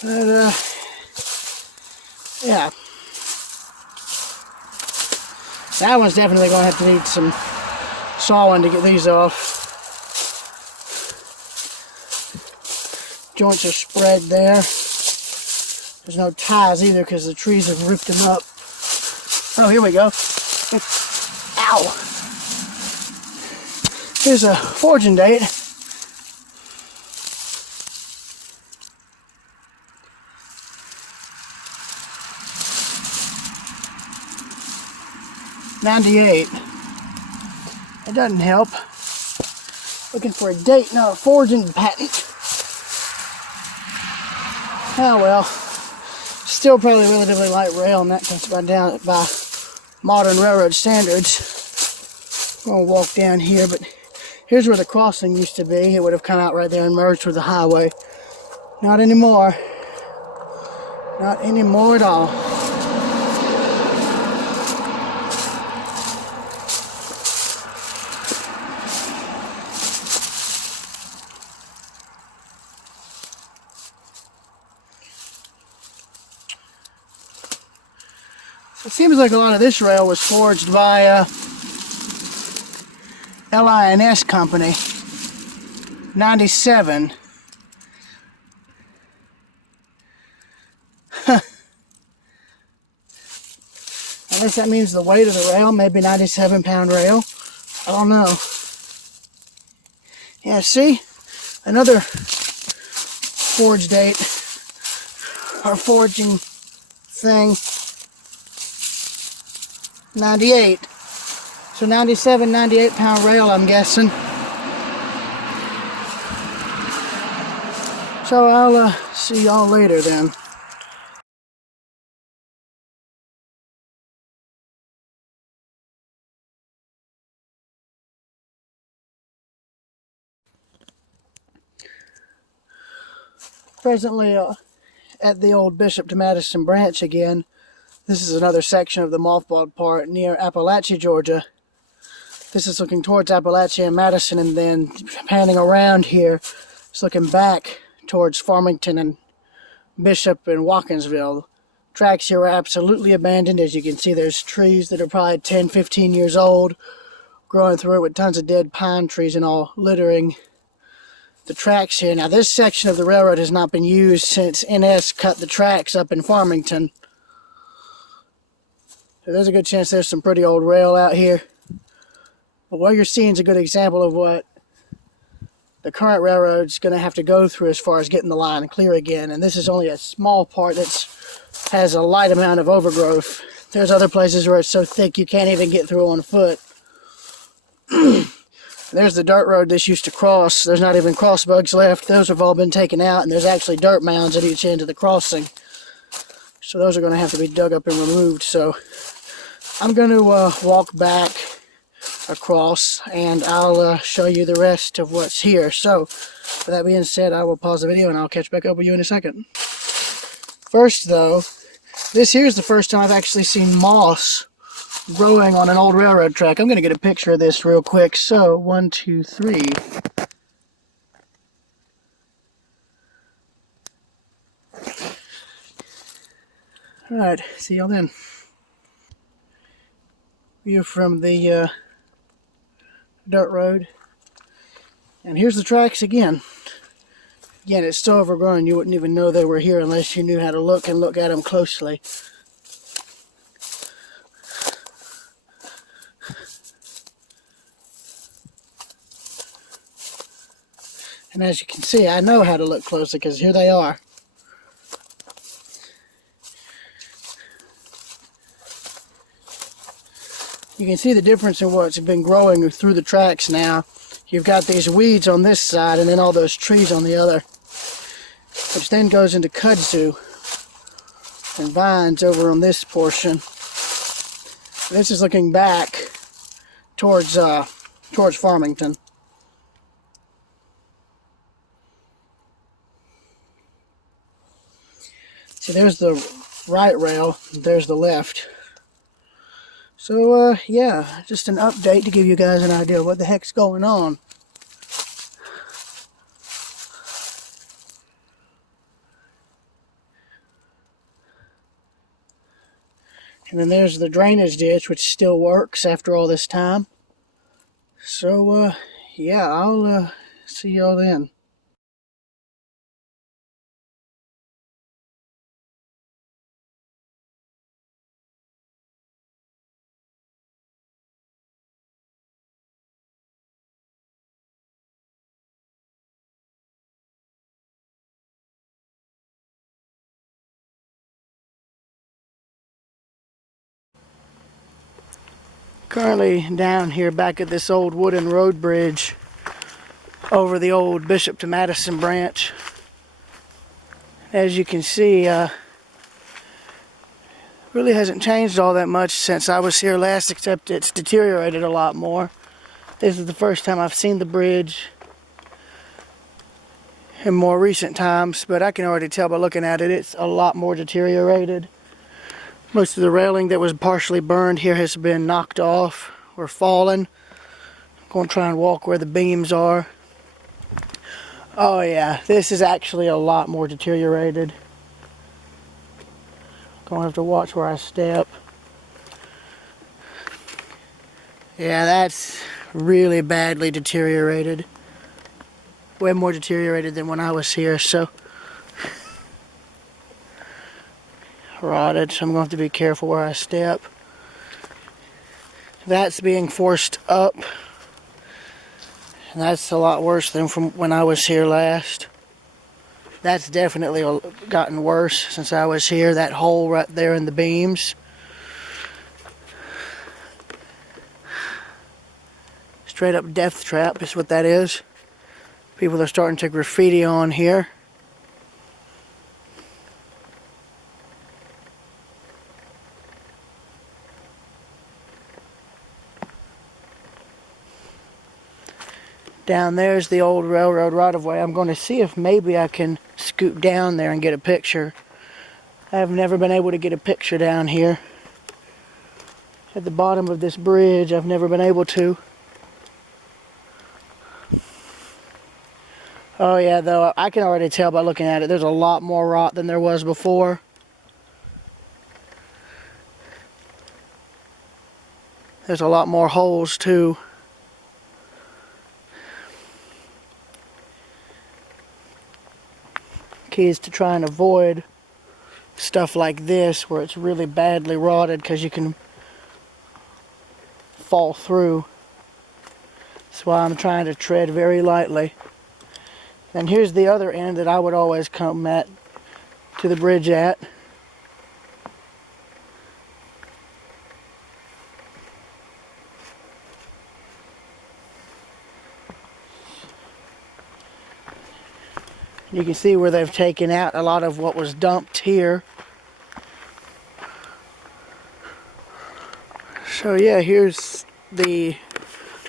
But, yeah. That one's definitely going to have to need some sawing to get these off. Joints are spread there. There's no ties either because the trees have ripped them up. Oh, here we go. Ow! Here's a forging date. '98. It doesn't help. Looking for a date, not a forging patent. Oh well. Still probably relatively light rail, and that comes by modern railroad standards. I'm gonna walk down here, but here's where the crossing used to be. It would have come out right there and merged with the highway. Not anymore. Not anymore at all. It seems like a lot of this rail was forged by LINS company. 97. Unless that means the weight of the rail, maybe 97-pound rail. I don't know. Yeah, see? Another forge date, or forging thing. 98. So 97, 98-pound rail, I'm guessing. So I'll see y'all later then. Presently at the old Bishop to Madison branch again. This is another section of the mothballed part near Appalachia, Georgia. This is looking towards Appalachia and Madison, and then panning around here, it's looking back towards Farmington and Bishop and Watkinsville. Tracks here are absolutely abandoned. As you can see, there's trees that are probably 10, 15 years old, growing through it with tons of dead pine trees and all littering the tracks here. Now, this section of the railroad has not been used since NS cut the tracks up in Farmington. So there's a good chance there's some pretty old rail out here. But what you're seeing is a good example of what the current railroad's going to have to go through as far as getting the line clear again. And this is only a small part that has a light amount of overgrowth. There's other places where it's so thick you can't even get through on foot. There's the dirt road this used to cross. There's not even cross bugs left. Those have all been taken out, and there's actually dirt mounds at each end of the crossing. So those are going to have to be dug up and removed. So I'm going to walk back across, and I'll show you the rest of what's here. So with that being said, I will pause the video and I'll catch back up with you in a second. First though, this here's the first time I've actually seen moss growing on an old railroad track. I'm going to get a picture of this real quick. So 1, 2, 3. Alright, see y'all then. View from the dirt road. And here's the tracks again. Again, it's so overgrown you wouldn't even know they were here unless you knew how to look and look at them closely. And as you can see, I know how to look closely because here they are. You can see the difference in what's been growing through the tracks now. You've got these weeds on this side and then all those trees on the other, which then goes into kudzu and vines over on this portion. This is looking back towards Farmington. See, there's the right rail, there's the left. So, yeah, just an update to give you guys an idea of what the heck's going on. And then there's the drainage ditch, which still works after all this time. So, yeah, I'll see y'all then. Currently down here back at this old wooden road bridge over the old Bishop to Madison branch. As you can see, really hasn't changed all that much since I was here last, except it's deteriorated a lot more. This is the first time I've seen the bridge in more recent times, but I can already tell by looking at it, it's a lot more deteriorated. Most of the railing that was partially burned here has been knocked off or fallen. I'm going to try and walk where the beams are. Oh yeah, this is actually a lot more deteriorated. Going to have to watch where I step. Yeah, that's really badly deteriorated. Way more deteriorated than when I was here, so. Rotted, so I'm going to have to be careful where I step. That's being forced up. And that's a lot worse than from when I was here last. That's definitely gotten worse since I was here. That hole right there in the beams. Straight up death trap is what that is. People are starting to graffiti on here. Down there's the old railroad right-of-way. I'm going to see if maybe I can scoot down there and get a picture. I have never been able to get a picture down here. At the bottom of this bridge, I've never been able to. Oh yeah, though, I can already tell by looking at it, there's a lot more rot than there was before. There's a lot more holes too. Key is to try and avoid stuff like this where it's really badly rotted because you can fall through. That's why I'm trying to tread very lightly. And here's the other end that I would always come to the bridge at. You can see where they've taken out a lot of what was dumped here. So yeah, here's the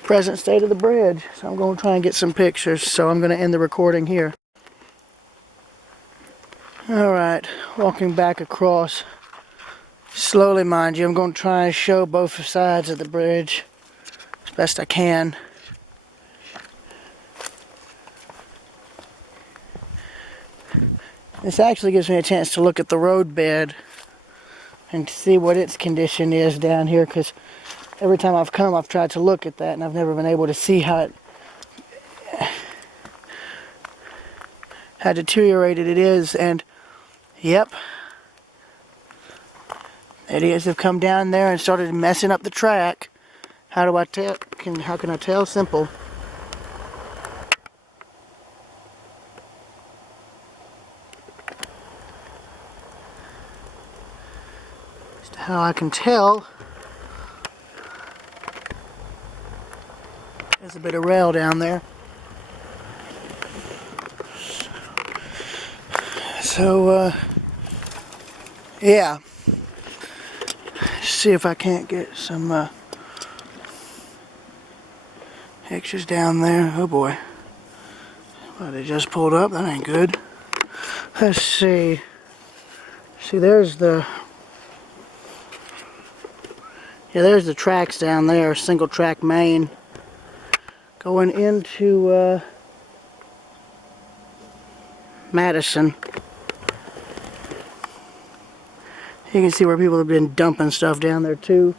present state of the bridge. So I'm going to try and get some pictures, so I'm going to end the recording here. Alright, walking back across. Slowly, mind you, I'm going to try and show both sides of the bridge as best I can. This actually gives me a chance to look at the road bed and see what its condition is down here, because every time I've come I've tried to look at that and I've never been able to see how deteriorated it is. And yep, idiots have come down there and started messing up the track. How do I tell? How can I tell? Simple. How I can tell, there's a bit of rail down there. So, yeah. See if I can't get some pictures down there. Oh boy. Well, they just pulled up. That ain't good. Let's see. See, there's the... Yeah, there's the tracks down there, single track main, going into Madison. You can see where people have been dumping stuff down there too.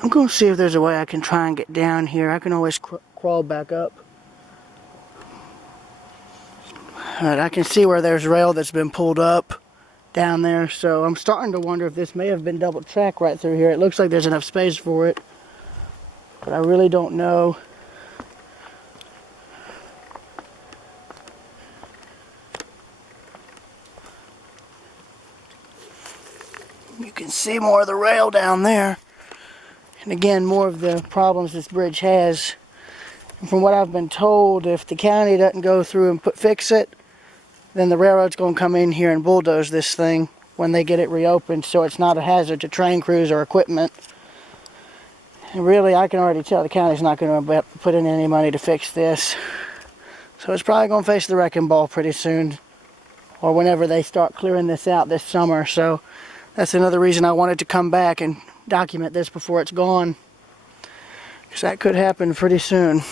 I'm going to see if there's a way I can try and get down here. I can always crawl back up. But I can see where there's rail that's been pulled up down there, so I'm starting to wonder if this may have been double track right through here. It looks like there's enough space for it, but I really don't know. You can see more of the rail down there, and again, more of the problems this bridge has. And from what I've been told, if the county doesn't go through and fix it, then the railroad's going to come in here and bulldoze this thing when they get it reopened, so it's not a hazard to train crews or equipment. And really, I can already tell the county's not going to put in any money to fix this. So it's probably going to face the wrecking ball pretty soon, or whenever they start clearing this out this summer. So that's another reason I wanted to come back and document this before it's gone, because that could happen pretty soon.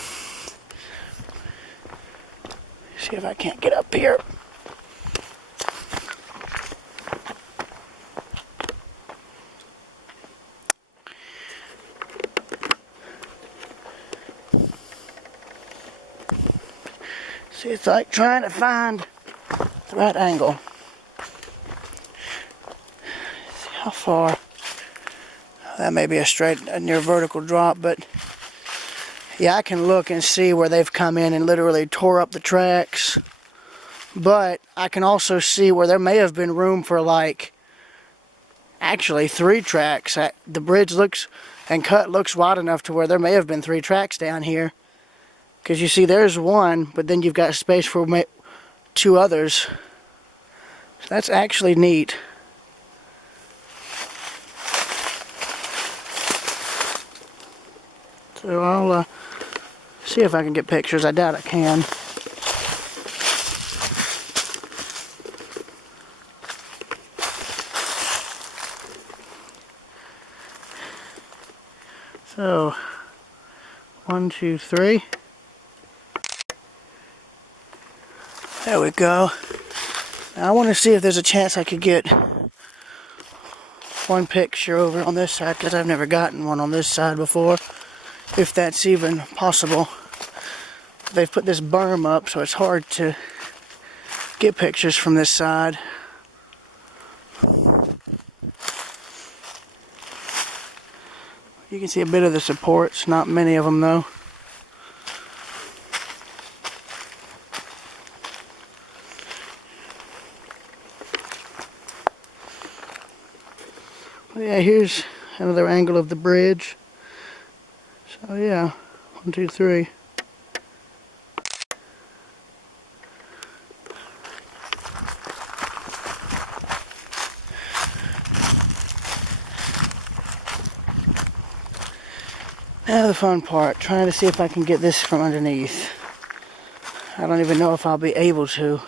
See if I can't get up here. See, it's like trying to find the right angle. See how far. That may be a near vertical drop, but yeah, I can look and see where they've come in and literally tore up the tracks. But I can also see where there may have been room for like actually 3 tracks. The bridge looks and cut looks wide enough to where there may have been 3 tracks down here. Because you see there's one, but then you've got space for 2 others. So that's actually neat. So I'll see if I can get pictures. I doubt I can. So, 1, 2, 3. There we go. Now I want to see if there's a chance I could get one picture over on this side, because I've never gotten one on this side before, if that's even possible. They've put this berm up, so it's hard to get pictures from this side. You can see a bit of the supports, not many of them though. Yeah, here's another angle of the bridge. So yeah, 1, 2, 3. Now the fun part, trying to see if I can get this from underneath. I don't even know if I'll be able to,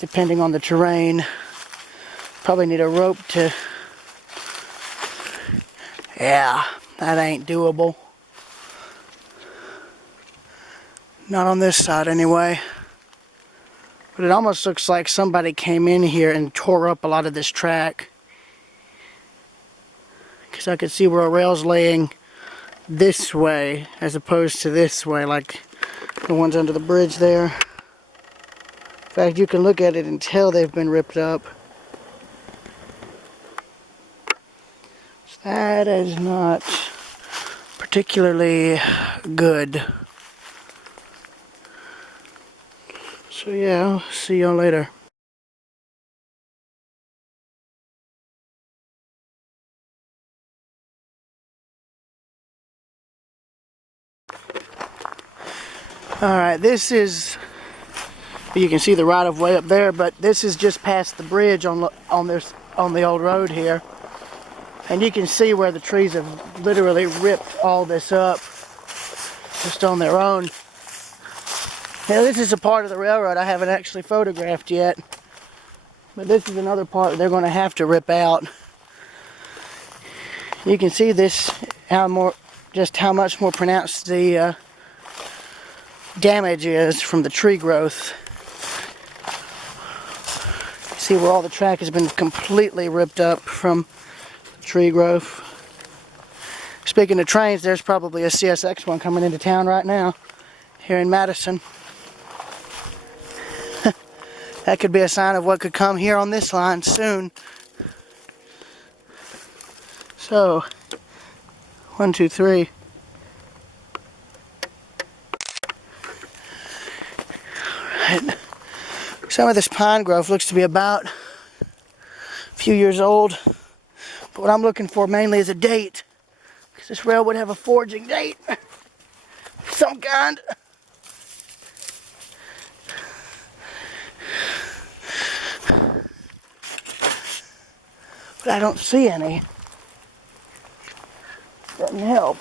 depending on the terrain. Probably need a rope to... Yeah, that ain't doable. Not on this side anyway. But it almost looks like somebody came in here and tore up a lot of this track. Because I could see where a rail's laying this way as opposed to this way, like the ones under the bridge there. In fact, you can look at it and tell they've been ripped up. So that is not particularly good. So yeah, I'll see y'all later. Alright, this is, you can see the right of way up there, but this is just past the bridge on the old road here. And you can see where the trees have literally ripped all this up just on their own. Now this is a part of the railroad I haven't actually photographed yet. But this is another part they're going to have to rip out. You can see this, just how much more pronounced the damage is from the tree growth. See where all the track has been completely ripped up from tree growth. Speaking of trains, there's probably a CSX one coming into town right now here in Madison. That could be a sign of what could come here on this line soon. So, 1, 2, 3. Alright. Some of this pine growth looks to be about a few years old. But what I'm looking for mainly is a date. Because this rail would have a forging date of some kind. But I don't see any. Doesn't help.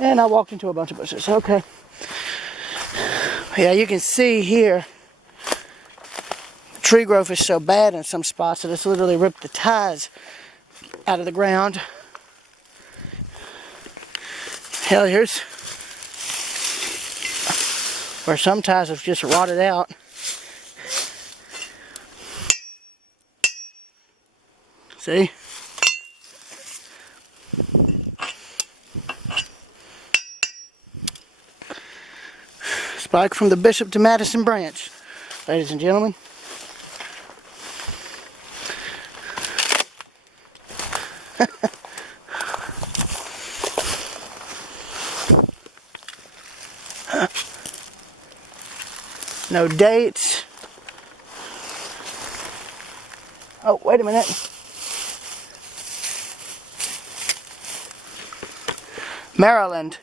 And I walked into a bunch of bushes. Okay. Yeah, you can see here, the tree growth is so bad in some spots that it's literally ripped the ties out of the ground. Hell, here's where some ties have just rotted out. See? Spike from the Bishop to Madison branch, ladies and gentlemen. No dates. Oh, wait a minute. Maryland.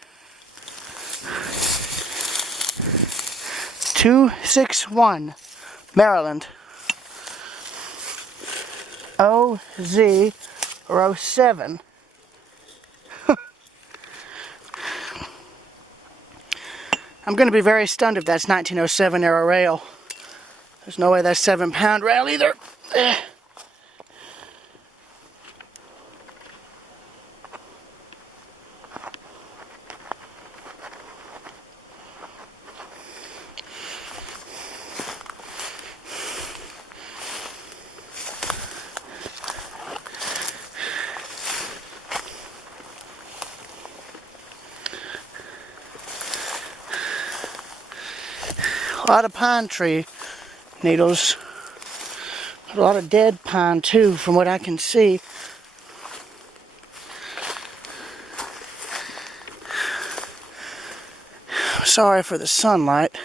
261. Maryland. OZ07. I'm going to be very stunned if that's 1907 era rail. There's no way that's 7-pound rail either. A lot of pine tree needles. A lot of dead pine too, from what I can see. Sorry for the sunlight.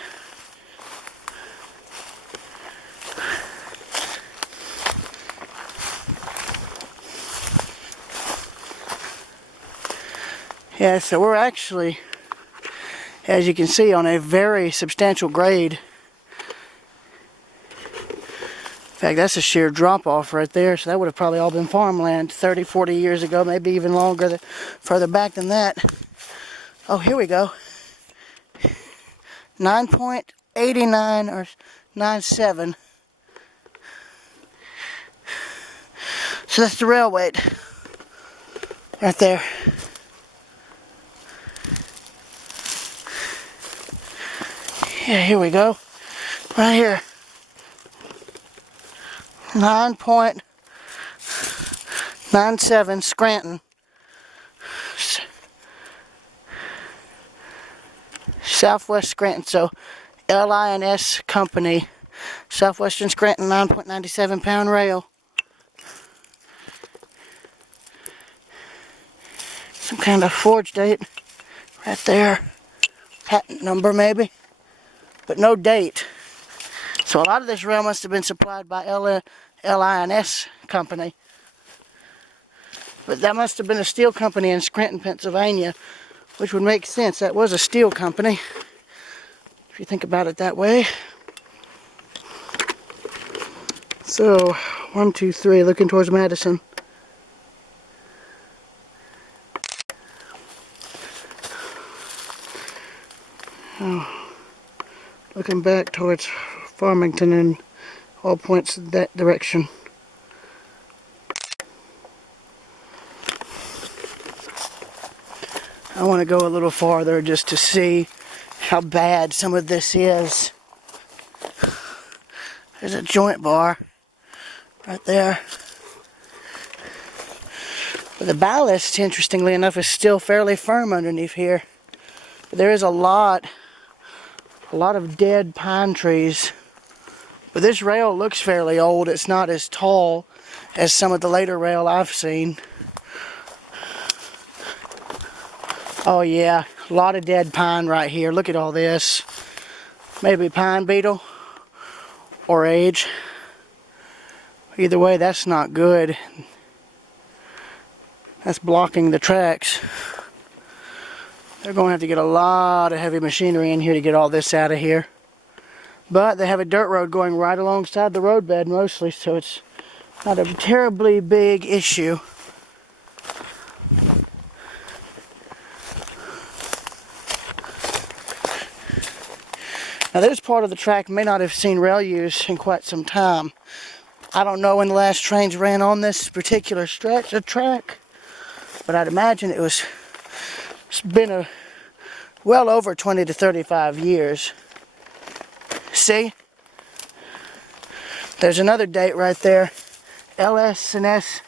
Yeah, so we're actually, as you can see, on a very substantial grade. In fact, that's a sheer drop-off right there, so that would have probably all been farmland 30, 40 years ago, maybe even longer, further back than that. Oh, here we go. 9.89 or 97. So that's the rail weight right there. Yeah, here we go. Right here. 9.97 Scranton. Southwest Scranton. So LINS company. Southwestern Scranton 9.97 pound rail. Some kind of forge date right there. Patent number maybe. But no date. So a lot of this rail must have been supplied by LINS company. But that must have been a steel company in Scranton, Pennsylvania, which would make sense. That was a steel company, if you think about it that way. So, 1, 2, 3, looking towards Madison. Oh, looking back towards Farmington and all points in that direction. I want to go a little farther just to see how bad some of this is. There's a joint bar right there. But the ballast, interestingly enough, is still fairly firm underneath here. But there is a lot of dead pine trees. But this rail looks fairly old. It's not as tall as some of the later rail I've seen. Oh yeah, a lot of dead pine right here. Look at all this. Maybe pine beetle or age. Either way, that's not good. That's blocking the tracks. They're going to have to get a lot of heavy machinery in here to get all this out of here. But they have a dirt road going right alongside the roadbed mostly, so it's not a terribly big issue. Now this part of the track may not have seen rail use in quite some time. I don't know when the last trains ran on this particular stretch of track, but I'd imagine it's been well over 20 to 35 years. see, there's another date right there. LS&S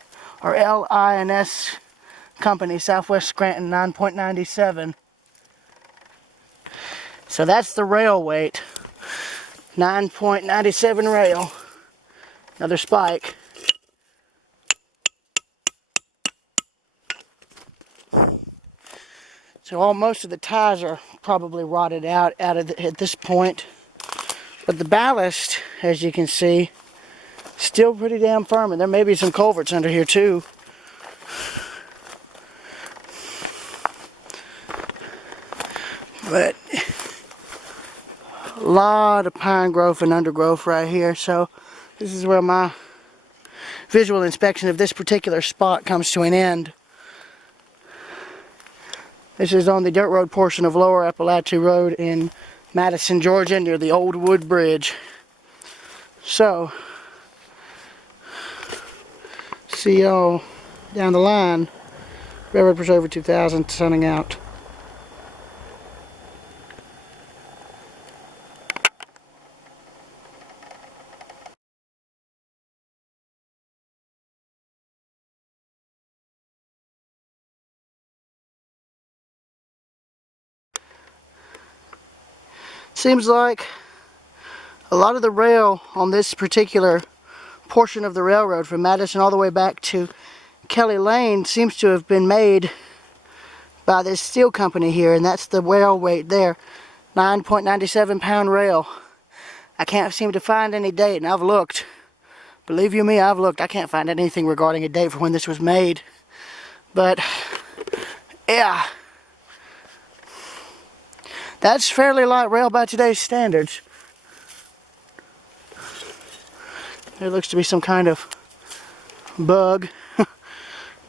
or LINS Company, Southwest Scranton, 9.97. So that's the rail weight. 9.97 rail. Another spike. So most of the ties are probably rotted out at this point. But the ballast, as you can see, still pretty damn firm. And there may be some culverts under here too. But a lot of pine growth and undergrowth right here. So this is where my visual inspection of this particular spot comes to an end. This is on the dirt road portion of Lower Appalachia Road in Madison, Georgia, near the old wood bridge. So, see y'all down the line. Railroad Preserver 2000 signing out. Seems like a lot of the rail on this particular portion of the railroad from Madison all the way back to Kelly Lane seems to have been made by this steel company here, and that's the rail weight there. 9.97 pound rail. I can't seem to find any date, and I've looked. Believe you me, I've looked. I can't find anything regarding a date for when this was made. But, yeah. That's fairly light rail by today's standards. There looks to be some kind of bug.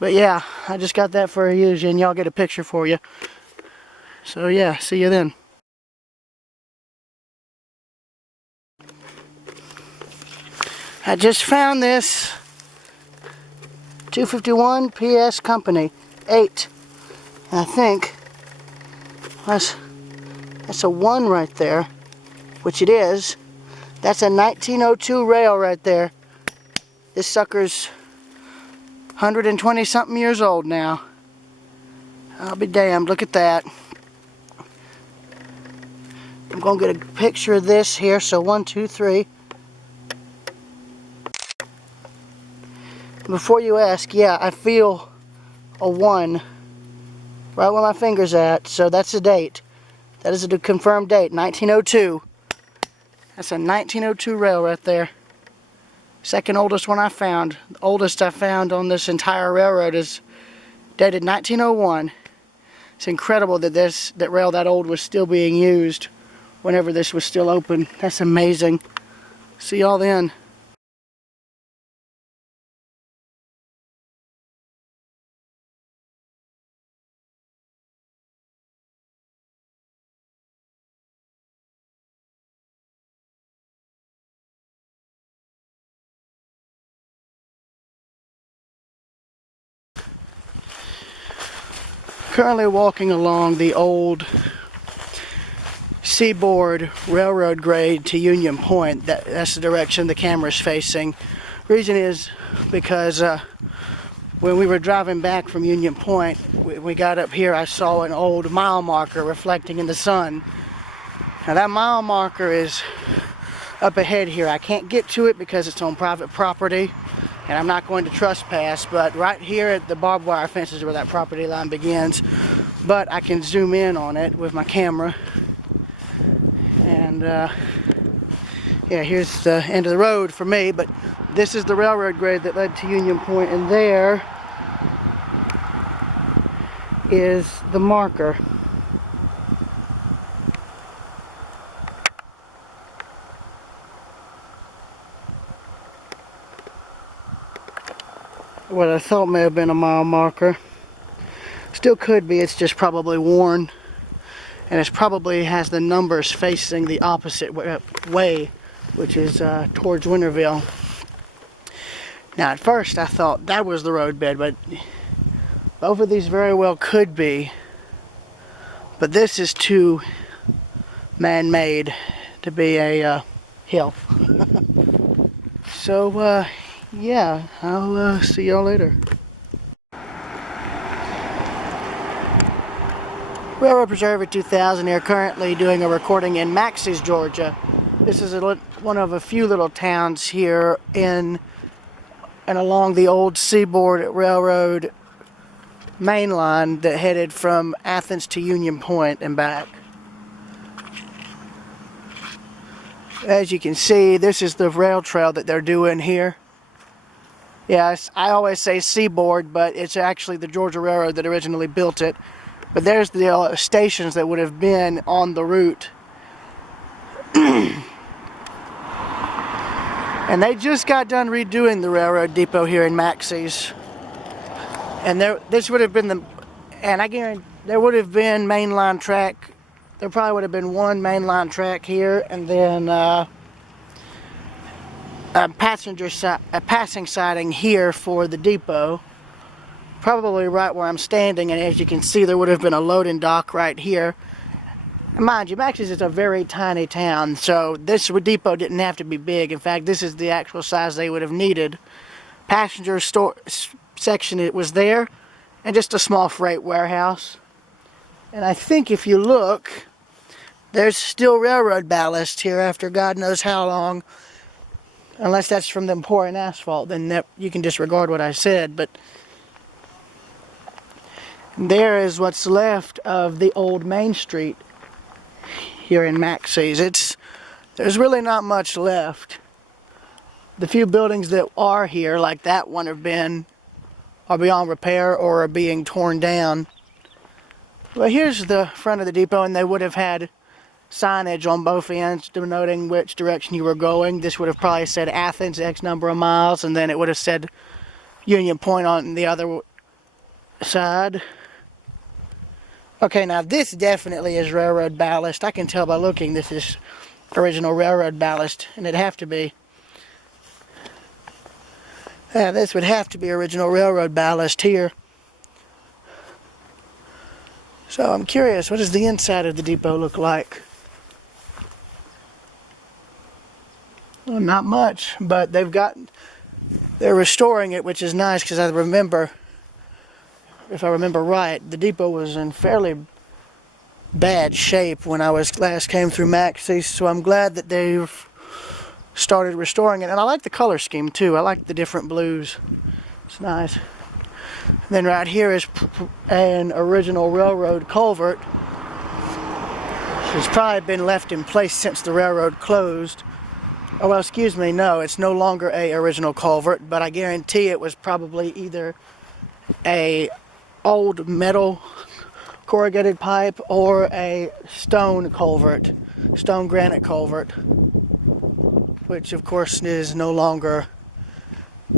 But yeah, I just got that for you, and y'all get a picture for you. So yeah, see you then. I just found this 251 PS Company 8. And I think that's a 1 right there, which it is. That's a 1902 rail right there. This sucker's 120 something years old now. I'll be damned, look at that. I'm gonna get a picture of this here, so 1, 2, 3. Before you ask, yeah, I feel a 1 right where my finger's at, so that's the date. That is a confirmed date, 1902. That's a 1902 rail right there. Second oldest one I found. The oldest I found on this entire railroad is dated 1901. It's incredible that that rail that old was still being used whenever this was still open. That's amazing. See y'all then. Currently walking along the old Seaboard Railroad grade to Union Point. That's the direction the camera's facing. Reason is because when we were driving back from Union Point, we got up here, I saw an old mile marker reflecting in the sun. Now that mile marker is up ahead here. I can't get to it because it's on private property, and I'm not going to trespass, but right here at the barbed wire fence is where that property line begins. But I can zoom in on it with my camera. And yeah, here's the end of the road for me, but this is the railroad grade that led to Union Point, and there is the marker. What I thought may have been a mile marker. Still could be, it's just probably worn. And it probably has the numbers facing the opposite way, which is towards Winterville. Now at first I thought that was the roadbed, but both of these very well could be. But this is too man-made to be a hill. So, yeah, I'll see y'all later. Railroad Preserver 2000 here, currently doing a recording in Maxey's, Georgia. This is one of a few little towns here in and along the old Seaboard Railroad main line that headed from Athens to Union Point and back. As you can see, this is the rail trail that they're doing here. Yes, I always say Seaboard, but it's actually the Georgia Railroad that originally built it. But there's the stations that would have been on the route. And they just got done redoing the railroad depot here in Maxey's. And this would have been and I guarantee there would have been mainline track. There probably would have been one mainline track here, and then a passing siding here for the depot. Probably right where I'm standing, and as you can see, there would have been a loading dock right here. And mind you, Maxey's is a very tiny town, so this depot didn't have to be big. In fact, this is the actual size they would have needed. Passenger store section, it was there, and just a small freight warehouse. And I think if you look, there's still railroad ballast here after God knows how long. Unless that's from them pouring asphalt, then you can disregard what I said. But there is what's left of the old Main Street here in Maxey's. There's really not much left. The few buildings that are here, like that one, are beyond repair or are being torn down. Well, here's the front of the depot, and they would have had signage on both ends denoting which direction you were going. This would have probably said Athens, X number of miles, and then it would have said Union Point on the other side. Okay, now this definitely is railroad ballast. I can tell by looking this is original railroad ballast, and it'd have to be. Yeah, this would have to be original railroad ballast here. So I'm curious, what does the inside of the depot look like? Well, not much, but they're restoring it, which is nice, because if I remember right, the depot was in fairly bad shape when I last came through Maxey's, so I'm glad that they've started restoring it. And I like the color scheme too. I like the different blues. It's nice. And then right here is an original railroad culvert. It's probably been left in place since the railroad closed. Oh, well, excuse me, no, it's no longer a original culvert, but I guarantee it was probably either a old metal corrugated pipe or a stone granite culvert, which of course is no longer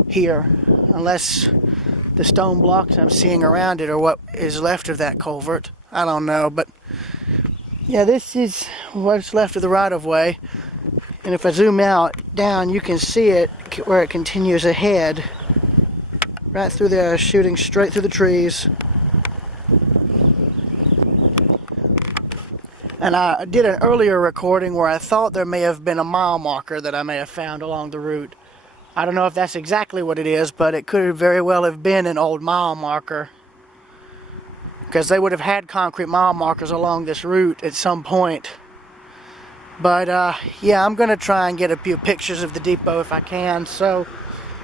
here, unless the stone blocks I'm seeing around it are what is left of that culvert. I don't know, but yeah, this is what's left of the right-of-way. And if I zoom out down, you can see it where it continues ahead, right through there, shooting straight through the trees. And I did an earlier recording where I thought there may have been a mile marker that I may have found along the route. I don't know if that's exactly what it is, but it could very well have been an old mile marker, because they would have had concrete mile markers along this route at some point. But yeah, I'm going to try and get a few pictures of the depot if I can. So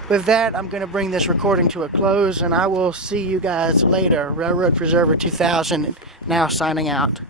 with that, I'm going to bring this recording to a close, and I will see you guys later. Railroad Preserver 2000 now signing out.